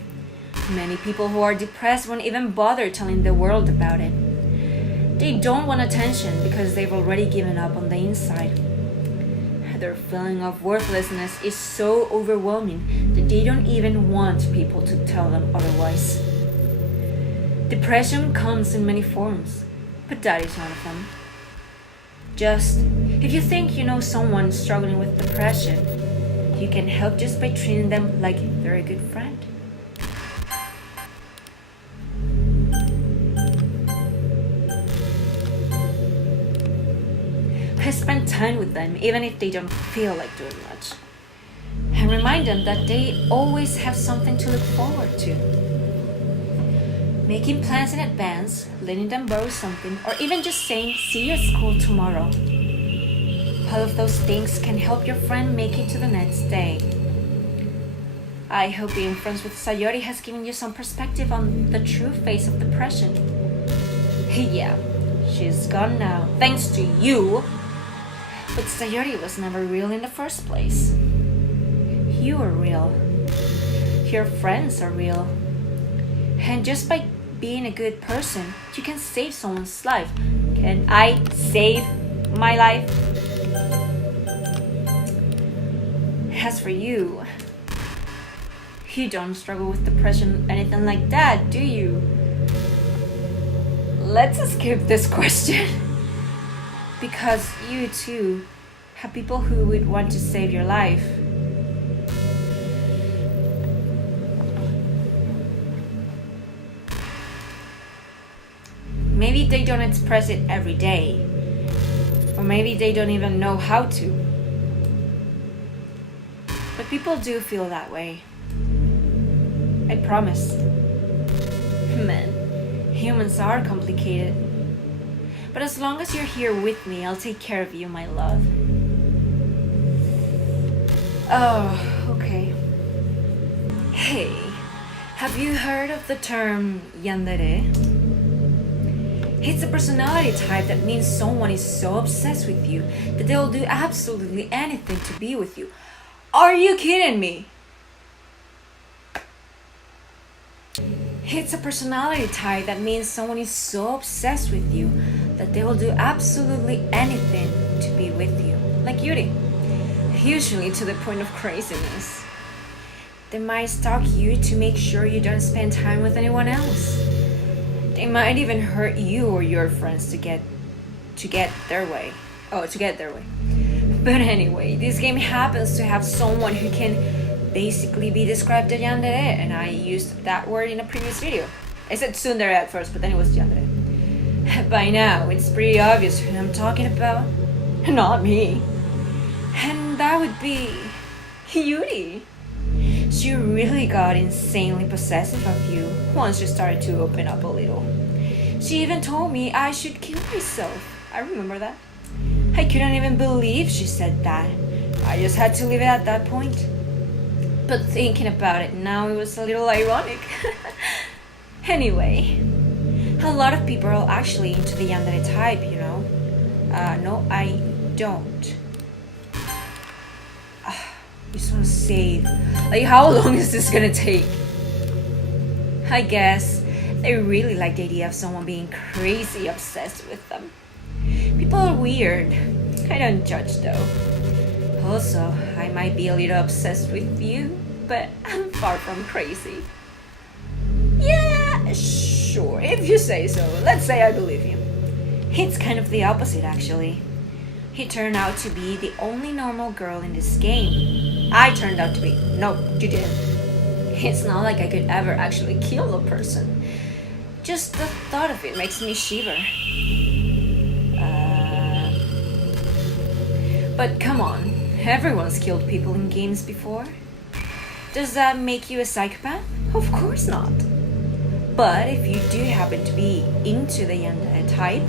Many people who are depressed won't even bother telling the world about it. They don't want attention because they've already given up on the inside. Their feeling of worthlessness is so overwhelming that they don't even want people to tell them otherwise. Depression comes in many forms, but that is one of them. Just, if you think you know someone struggling with depression, you can help just by treating them like they're a good friend. I spend time with them even if they don't feel like doing much, and remind them that they always have something to look forward to. Making plans in advance, letting them borrow something, or even just saying, see you at school tomorrow. All of those things can help your friend make it to the next day. I hope being friends with Sayori has given you some perspective on the true face of depression. Yeah, she's gone now, thanks to you. But Sayori was never real in the first place. You are real. Your friends are real. And just by being a good person, you can save someone's life. Can I save my life? As for you, you don't struggle with depression, anything like that, do you? Let's skip this question. Because you too have people who would want to save your life. Maybe they don't express it every day, or maybe they don't even know how to. But people do feel that way. I promise. Man, humans are complicated. But as long as you're here with me, I'll take care of you, my love. Oh, okay. Hey, have you heard of the term yandere? It's a personality type that means someone is so obsessed with you that they'll do absolutely anything to be with you. Are you kidding me? It's a personality type that means someone is so obsessed with you that they will do absolutely anything to be with you, like Yuri, usually to the point of craziness. They might stalk you to make sure you don't spend time with anyone else. They might even hurt you or your friends to get their way. But anyway, this game happens to have someone who can basically be described as yandere, and I used that word in a previous video. I said tsundere at first, but then it was yandere. By now, it's pretty obvious who I'm talking about. Not me. And that would be Yuri. She really got insanely possessive of you once you started to open up a little. She even told me I should kill myself. I remember that. I couldn't even believe she said that. I just had to leave it at that point. But thinking about it now, it was a little ironic. Anyway, a lot of people are actually into the yandere type, you know. No, I don't. just want to save. Like, how long is this gonna take? I guess they really like the idea of someone being crazy obsessed with them. People are weird. I don't judge though. Also, I might be a little obsessed with you, but I'm far from crazy. Yeah, sure, if you say so. Let's say I believe you. It's kind of the opposite, actually. He turned out to be the only normal girl in this game. I turned out to be. No, you didn't. It's not like I could ever actually kill a person. Just the thought of it makes me shiver. But come on, everyone's killed people in games before. Does that make you a psychopath? Of course not. But if you do happen to be into the yandere type,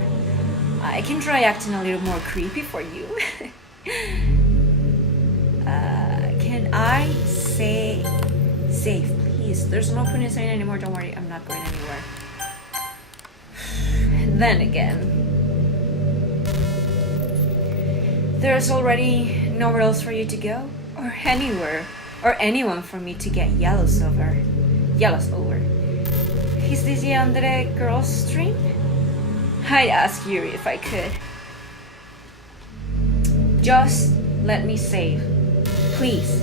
I can try acting a little more creepy for you. Can I say safe, please? There's no point in saying anymore. Don't worry, I'm not going anywhere. Then again, there's already nowhere else for you to go, or anywhere, or anyone for me to get jealous over. Is this yandere girl's stream? I'd ask you if I could. Just let me save. Please.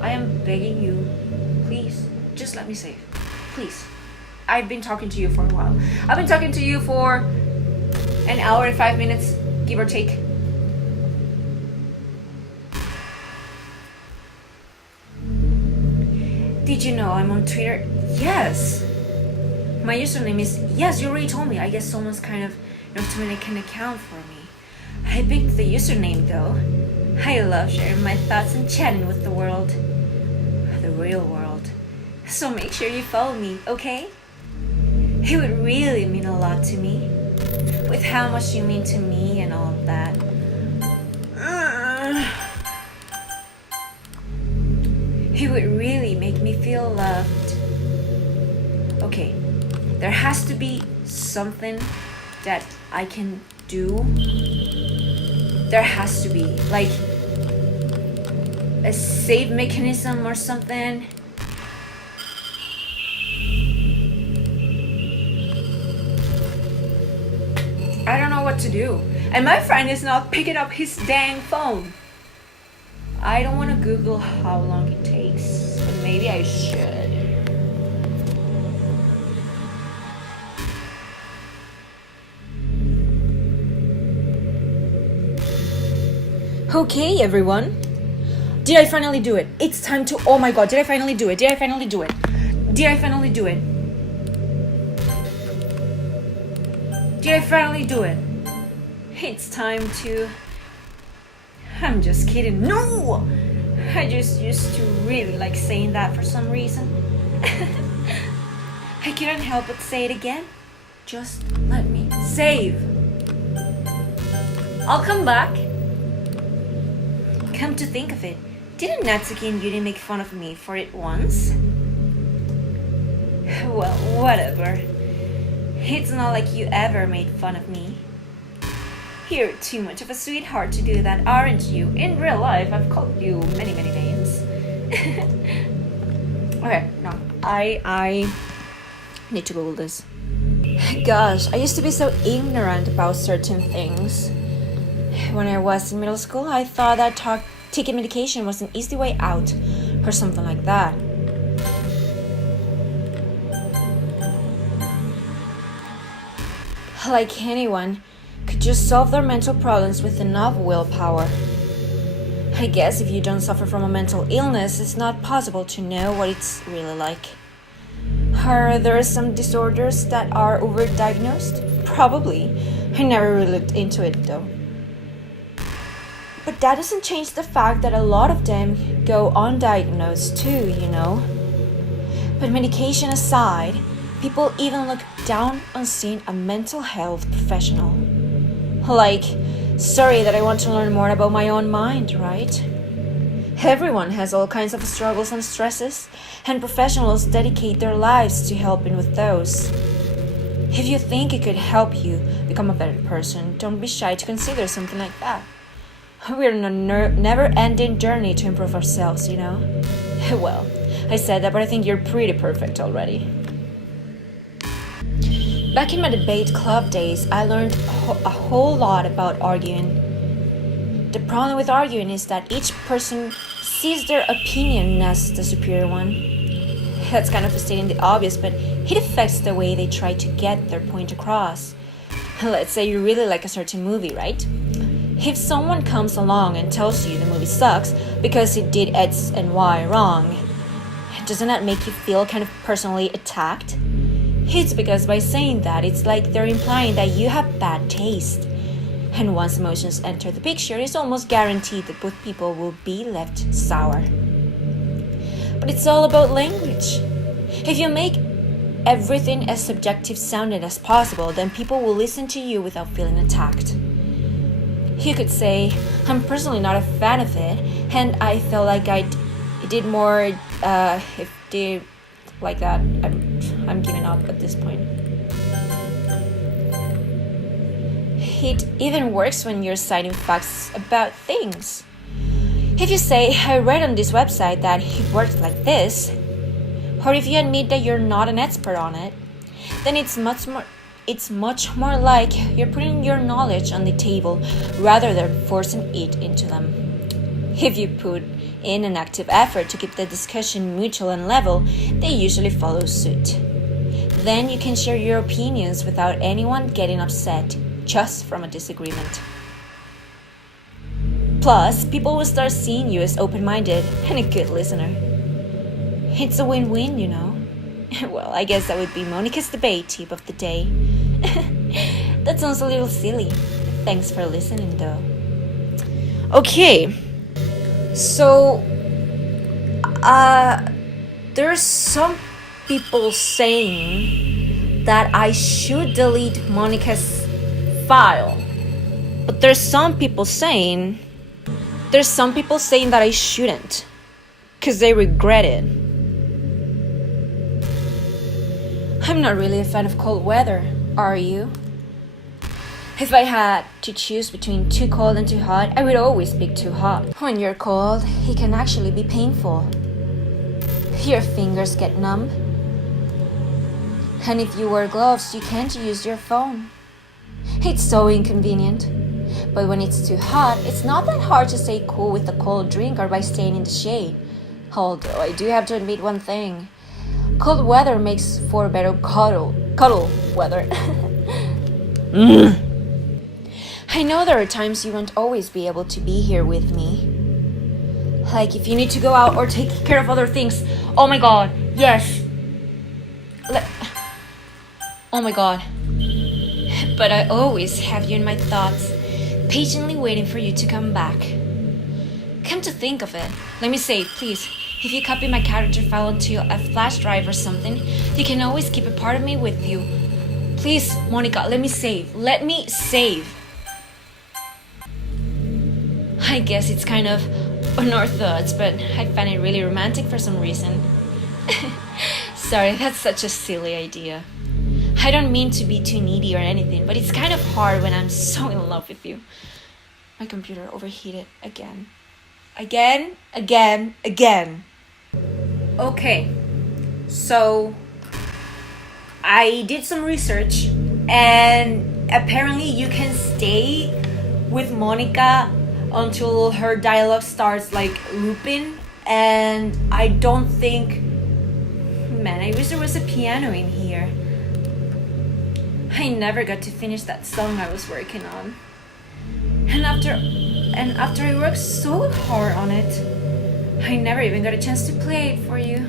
I am begging you. Please. Just let me save. Please. I've been talking to you for a while. I've been talking to you for an hour and 5 minutes, give or take. Did you know I'm on Twitter? Yes. My username is, yes, you already told me. I guess someone's kind of to make an account for me. I picked the username though. I love sharing my thoughts and chatting with the world. The real world. So make sure you follow me, okay? It would really mean a lot to me. With how much you mean to me and all that. It would really make me feel loved. Okay. There has to be something that I can do. There has to be, like, a save mechanism or something. I don't know what to do. And my friend is not picking up his dang phone. I don't want to Google how long it takes, but maybe I should. Okay, everyone. Did I finally do it? It's time to... Oh my god, did I finally do it? Did I finally do it? Did I finally do it? Did I finally do it? It's time to... I'm just kidding. No! I just used to really like saying that for some reason. I couldn't help but say it again. Just let me save. I'll come back. Come to think of it, didn't Natsuki and Yuri make fun of me for it once? Well, whatever. It's not like you ever made fun of me. You're too much of a sweetheart to do that, aren't you? In real life, I've called you many, many names. Okay, no. I need to Google this. Gosh, I used to be so ignorant about certain things. When I was in middle school, I thought that taking medication was an easy way out, or something like that. Like anyone could just solve their mental problems with enough willpower. I guess if you don't suffer from a mental illness, it's not possible to know what it's really like. Are there some disorders that are overdiagnosed? Probably. I never really looked into it though. But that doesn't change the fact that a lot of them go undiagnosed too, you know. But medication aside, people even look down on seeing a mental health professional. Like, sorry that I want to learn more about my own mind, right? Everyone has all kinds of struggles and stresses, and professionals dedicate their lives to helping with those. If you think it could help you become a better person, don't be shy to consider something like that. We're on a never-ending journey to improve ourselves, you know? Well, I said that, but I think you're pretty perfect already. Back in my debate club days, I learned a whole lot about arguing. The problem with arguing is that each person sees their opinion as the superior one. That's kind of stating the obvious, but it affects the way they try to get their point across. Let's say you really like a certain movie, right? If someone comes along and tells you the movie sucks because it did X and Y wrong, doesn't that make you feel kind of personally attacked? It's because by saying that, it's like they're implying that you have bad taste. And once emotions enter the picture, it's almost guaranteed that both people will be left sour. But it's all about language. If you make everything as subjective sounding as possible, then people will listen to you without feeling attacked. You could say, I'm personally not a fan of it, and I felt like I did more if they like that. I'm giving up at this point. It even works when you're citing facts about things. If you say, I read on this website that it works like this, or if you admit that you're not an expert on it, then it's much more like you're putting your knowledge on the table rather than forcing it into them. If you put in an active effort to keep the discussion mutual and level, they usually follow suit. Then you can share your opinions without anyone getting upset just from a disagreement. Plus, people will start seeing you as open-minded and a good listener. It's a win-win, you know. Well, I guess that would be Monika's debate tip of the day. That sounds a little silly. Thanks for listening, though. Okay. So, there's some people saying that I should delete Monika's file. But there's some people saying that I shouldn't, because they regret it. I'm not really a fan of cold weather, are you? If I had to choose between too cold and too hot, I would always pick too hot. When you're cold, it can actually be painful. Your fingers get numb. And if you wear gloves, you can't use your phone. It's so inconvenient. But when it's too hot, it's not that hard to stay cool with a cold drink or by staying in the shade. Although I do have to admit one thing. Cold weather makes for better cuddle weather. I know there are times you won't always be able to be here with me. Like if you need to go out or take care of other things. Oh my god, yes. Oh my god. But I always have you in my thoughts, patiently waiting for you to come back. Come to think of it, let me say, please, if you copy my character file onto a flash drive or something, you can always keep a part of me with you. Please, Monika, let me save. I guess it's kind of unorthodox, but I find it really romantic for some reason. Sorry, that's such a silly idea. I don't mean to be too needy or anything, but it's kind of hard when I'm so in love with you. My computer overheated again. Again. Okay, so I did some research, and apparently you can stay with Monika until her dialogue starts like looping, and I don't think, man, I wish there was a piano in here. I never got to finish that song I was working on. And after I worked so hard on it, I never even got a chance to play it for you.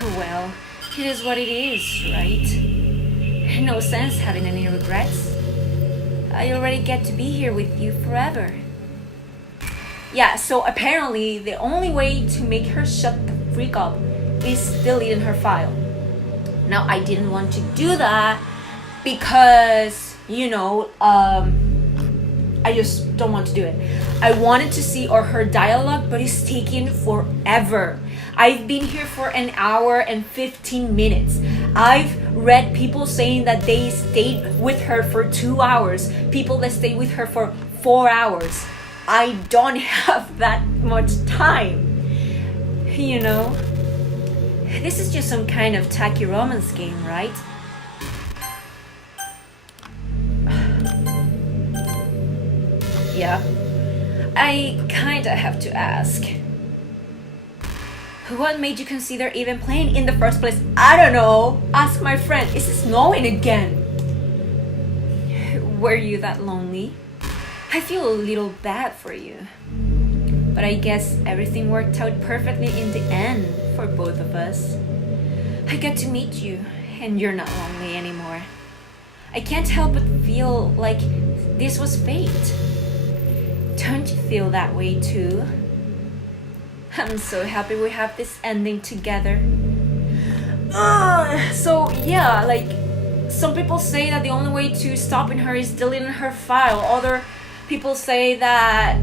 Well, it is what it is, right? No sense having any regrets. I already get to be here with you forever. Yeah, so apparently the only way to make her shut the freak up is deleting her file. Now, I didn't want to do that because, I just don't want to do it. I wanted to see her dialogue, but it's taking forever. I've been here for an hour and 15 minutes. I've read people saying that they stayed with her for 2 hours. People that stayed with her for 4 hours. I don't have that much time. You know? This is just some kind of tacky romance game, right? Yeah. I kinda have to ask. What made you consider even playing in the first place? I don't know. Ask my friend. Is it snowing again? Were you that lonely? I feel a little bad for you. But I guess everything worked out perfectly in the end for both of us. I got to meet you, and you're not lonely anymore. I can't help but feel like this was fate. Don't you feel that way too? I'm so happy we have this ending together. So yeah, like, some people say that the only way to stopping her is deleting her file. Other people say that,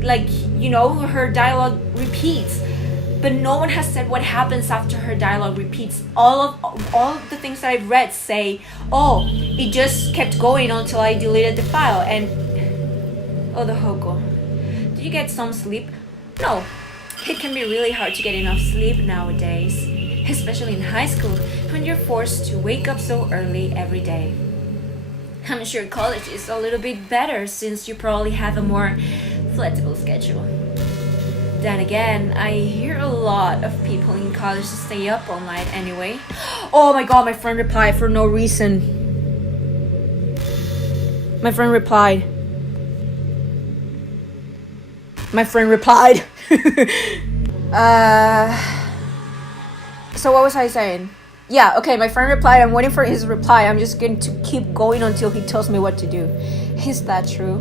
like, you know, her dialogue repeats. But no one has said what happens after her dialogue repeats. All of the things that I've read say, oh, it just kept going until I deleted the file. And oh, the Hoko, did you get some sleep? No. It can be really hard to get enough sleep nowadays, especially in high school when you're forced to wake up so early every day. I'm sure college is a little bit better since you probably have a more flexible schedule. Then again, I hear a lot of people in college stay up all night anyway. Oh my god, my friend replied for no reason. My friend replied. So what was I saying? Yeah, okay, my friend replied. I'm waiting for his reply. I'm just going to keep going until he tells me what to do. Is that true?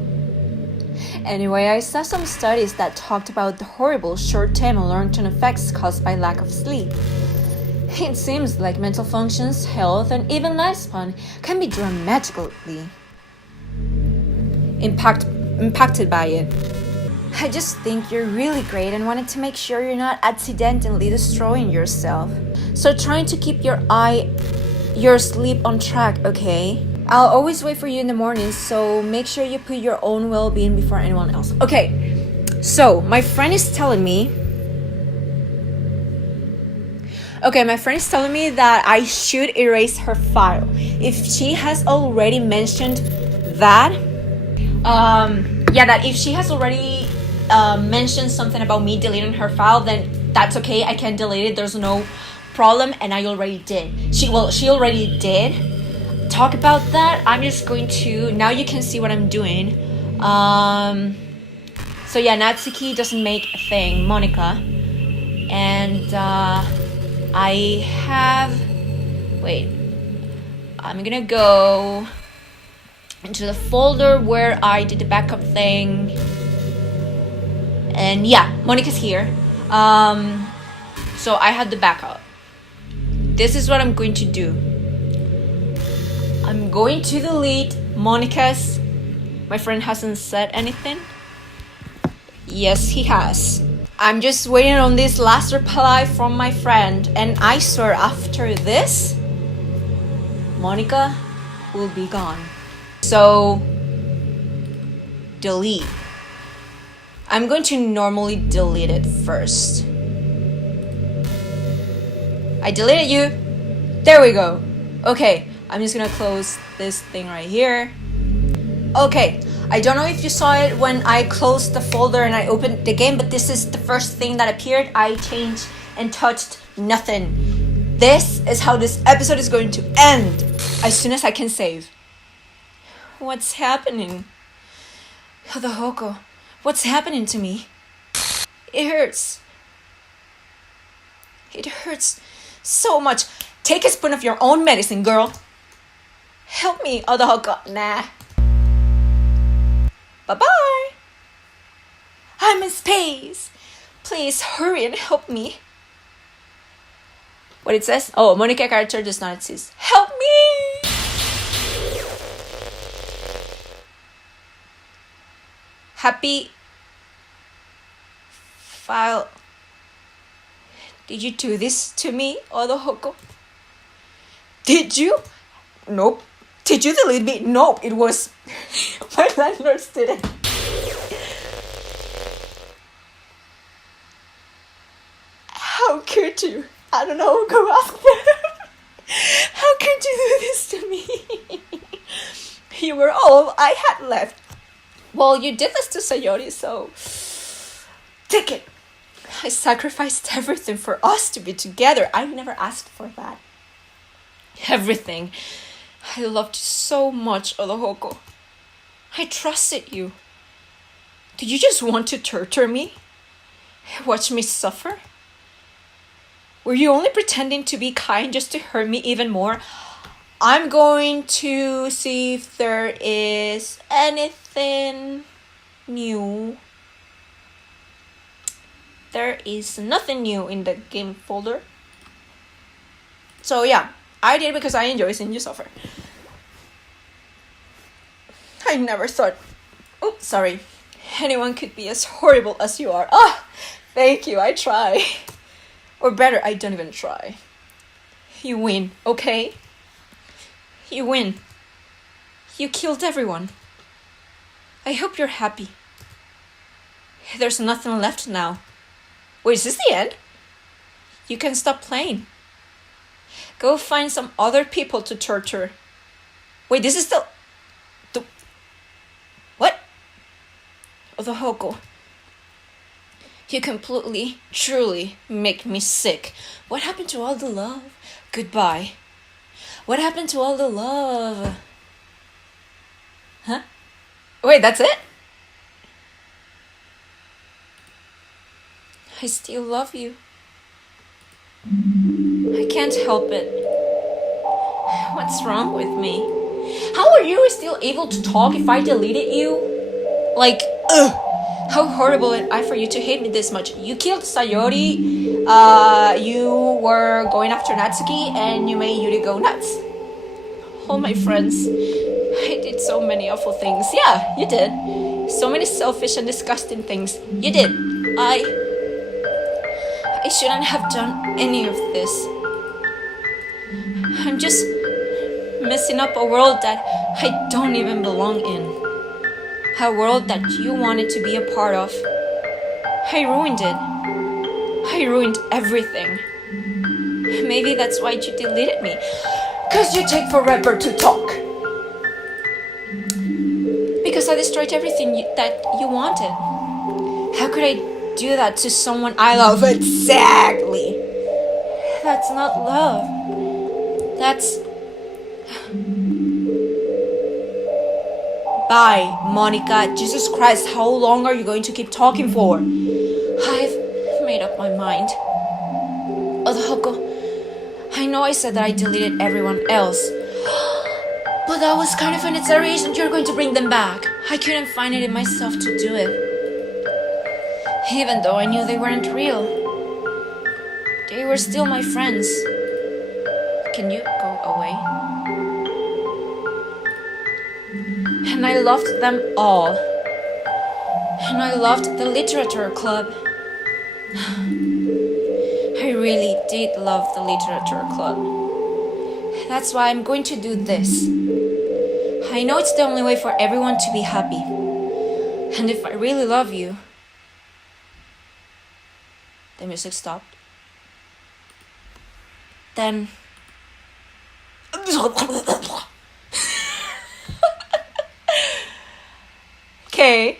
Anyway, I saw some studies that talked about the horrible short-term and long-term effects caused by lack of sleep. It seems like mental functions, health, and even lifespan can be dramatically impacted by it. I just think you're really great and wanted to make sure you're not accidentally destroying yourself. So trying to keep your sleep on track, okay? I'll always wait for you in the morning, so make sure you put your own well-being before anyone else. Okay, so my friend is telling me that I should erase her file. If she has already mentioned that, that if she has already mentioned something about me deleting her file, then that's okay. I can delete it. There's no problem, and I already did. She already did talk about that. I'm just going to, now you can see what I'm doing. So yeah, Natsuki doesn't make a thing, Monika, and I'm gonna go into the folder where I did the backup thing, and yeah, Monika's here. So I had the backup. This is what I'm going to do. I'm going to delete Monika's. My friend hasn't said anything. Yes, he has. I'm just waiting on this last reply from my friend, and I swear after this, Monika will be gone. So, delete. I'm going to normally delete it first. I deleted you. There we go. Okay, I'm just gonna close this thing right here. Okay, I don't know if you saw it when I closed the folder and I opened the game, but this is the first thing that appeared. I changed and touched nothing. This is how this episode is going to end as soon as I can save. What's happening? The Hoko, what's happening to me? It hurts. It hurts so much. Take a spoon of your own medicine, girl. Help me, oh the Hoko. Nah. Bye-bye. I'm in space. Please hurry and help me. What it says? Oh, Monika character does not exist. Help me! Happy file. Did you do this to me, Odo Hoko? Did you? Nope. Did you delete me? Nope, it was my landlord's student. could you? I don't know, go ask them. How could you do this to me? You were all I had left. Well, you did this to Sayori, so take it. I sacrificed everything for us to be together. I never asked for that. Everything. I loved you so much, Odohoko. I trusted you. Did you just want to torture me? Watch me suffer? Were you only pretending to be kind just to hurt me even more? I'm going to see if there is anything new. There is nothing new in the game folder. So yeah, I did because I enjoy seeing you suffer. I never thought, oops, sorry, anyone could be as horrible as you are. Ah, thank you, I try. Or better, I don't even try. You win, okay? You win. You killed everyone. I hope you're happy. There's nothing left now. Wait, is this the end? You can stop playing. Go find some other people to torture. Wait, this is the what? Odohoko. You completely, truly make me sick. What happened to all the love? Goodbye. What happened to all the love? Huh? Wait, that's it? I still love you. I can't help it. What's wrong with me? How are you still able to talk if I deleted you? Like, ugh! How horrible am I for you to hate me this much? You killed Sayori, you were going after Natsuki, and you made Yuri go nuts. All my friends, I did so many awful things. Yeah, you did. So many selfish and disgusting things. You did. I shouldn't have done any of this. I'm just messing up a world that I don't even belong in. A world that you wanted to be a part of. I ruined it. I ruined everything. Maybe that's why you deleted me. 'Cause you take forever to talk. Because I destroyed everything that you wanted. How could I do that to someone I love? Exactly. That's not love. That's... Bye, Monika. Jesus Christ, how long are you going to keep talking for? I've made up my mind. Odohoko, I know I said that I deleted everyone else. But that was kind of an exaggeration. You're going to bring them back. I couldn't find it in myself to do it. Even though I knew they weren't real. They were still my friends. Can you go away? And I loved them all. And I loved the literature club. I really did love the literature club. That's why I'm going to do this. I know it's the only way for everyone to be happy. And if I really love you... The music stopped. Then... Okay.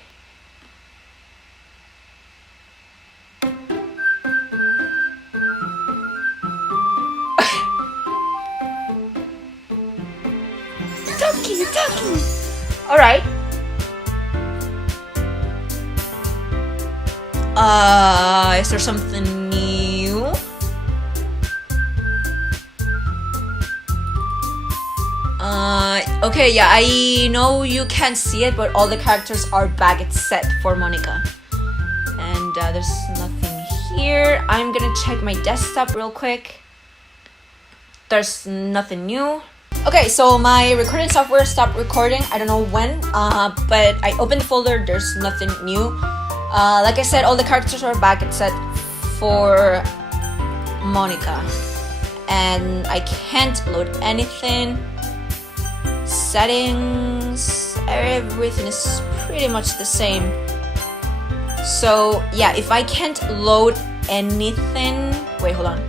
Doki Doki. All right. Is there something new? Okay, yeah, I know you can't see it, but all the characters are back. It's set for Monika. And there's nothing here. I'm gonna check my desktop real quick. There's nothing new. Okay, so my recording software stopped recording. I don't know when, but I opened the folder. There's nothing new. Like I said, all the characters are back. It's set for Monika. And I can't load anything. Settings, everything is pretty much the same. So yeah, if I can't load anything, Wait, hold on.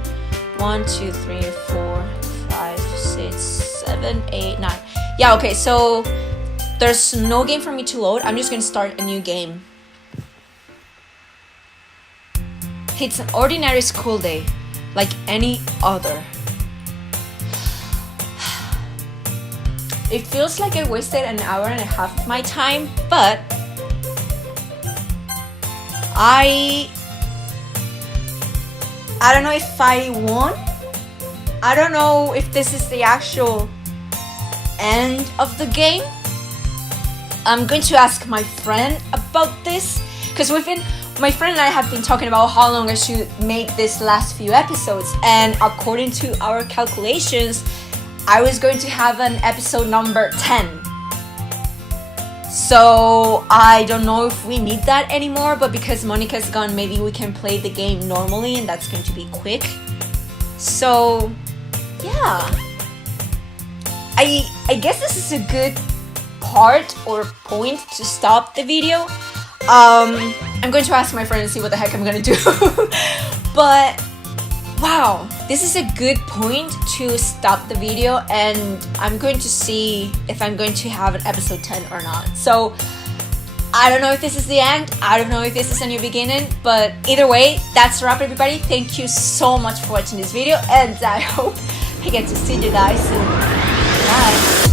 1, 2, 3, 4, 5, 6, 7, 8, 9. Yeah, okay, so there's no game for me to load. I'm just gonna start a new game. It's an ordinary school day, like any other. It feels like I wasted an hour and a half of my time, but I don't know if I won. I don't know if this is the actual end of the game. I'm going to ask my friend about this, because my friend and I have been talking about how long I should make this last few episodes, and according to our calculations, I was going to have an episode number 10. So I don't know if we need that anymore, but because Monika's gone, maybe we can play the game normally, and that's going to be quick. So yeah, I guess this is a good part or point to stop the video. I'm going to ask my friend and see what the heck I'm gonna do. But wow, this is a good point to stop the video, and I'm going to see if I'm going to have an episode 10 or not. So I don't know if this is the end. I don't know if this is a new beginning, but either way, that's a wrap, everybody. Thank you so much for watching this video, and I hope I get to see you guys soon. Bye.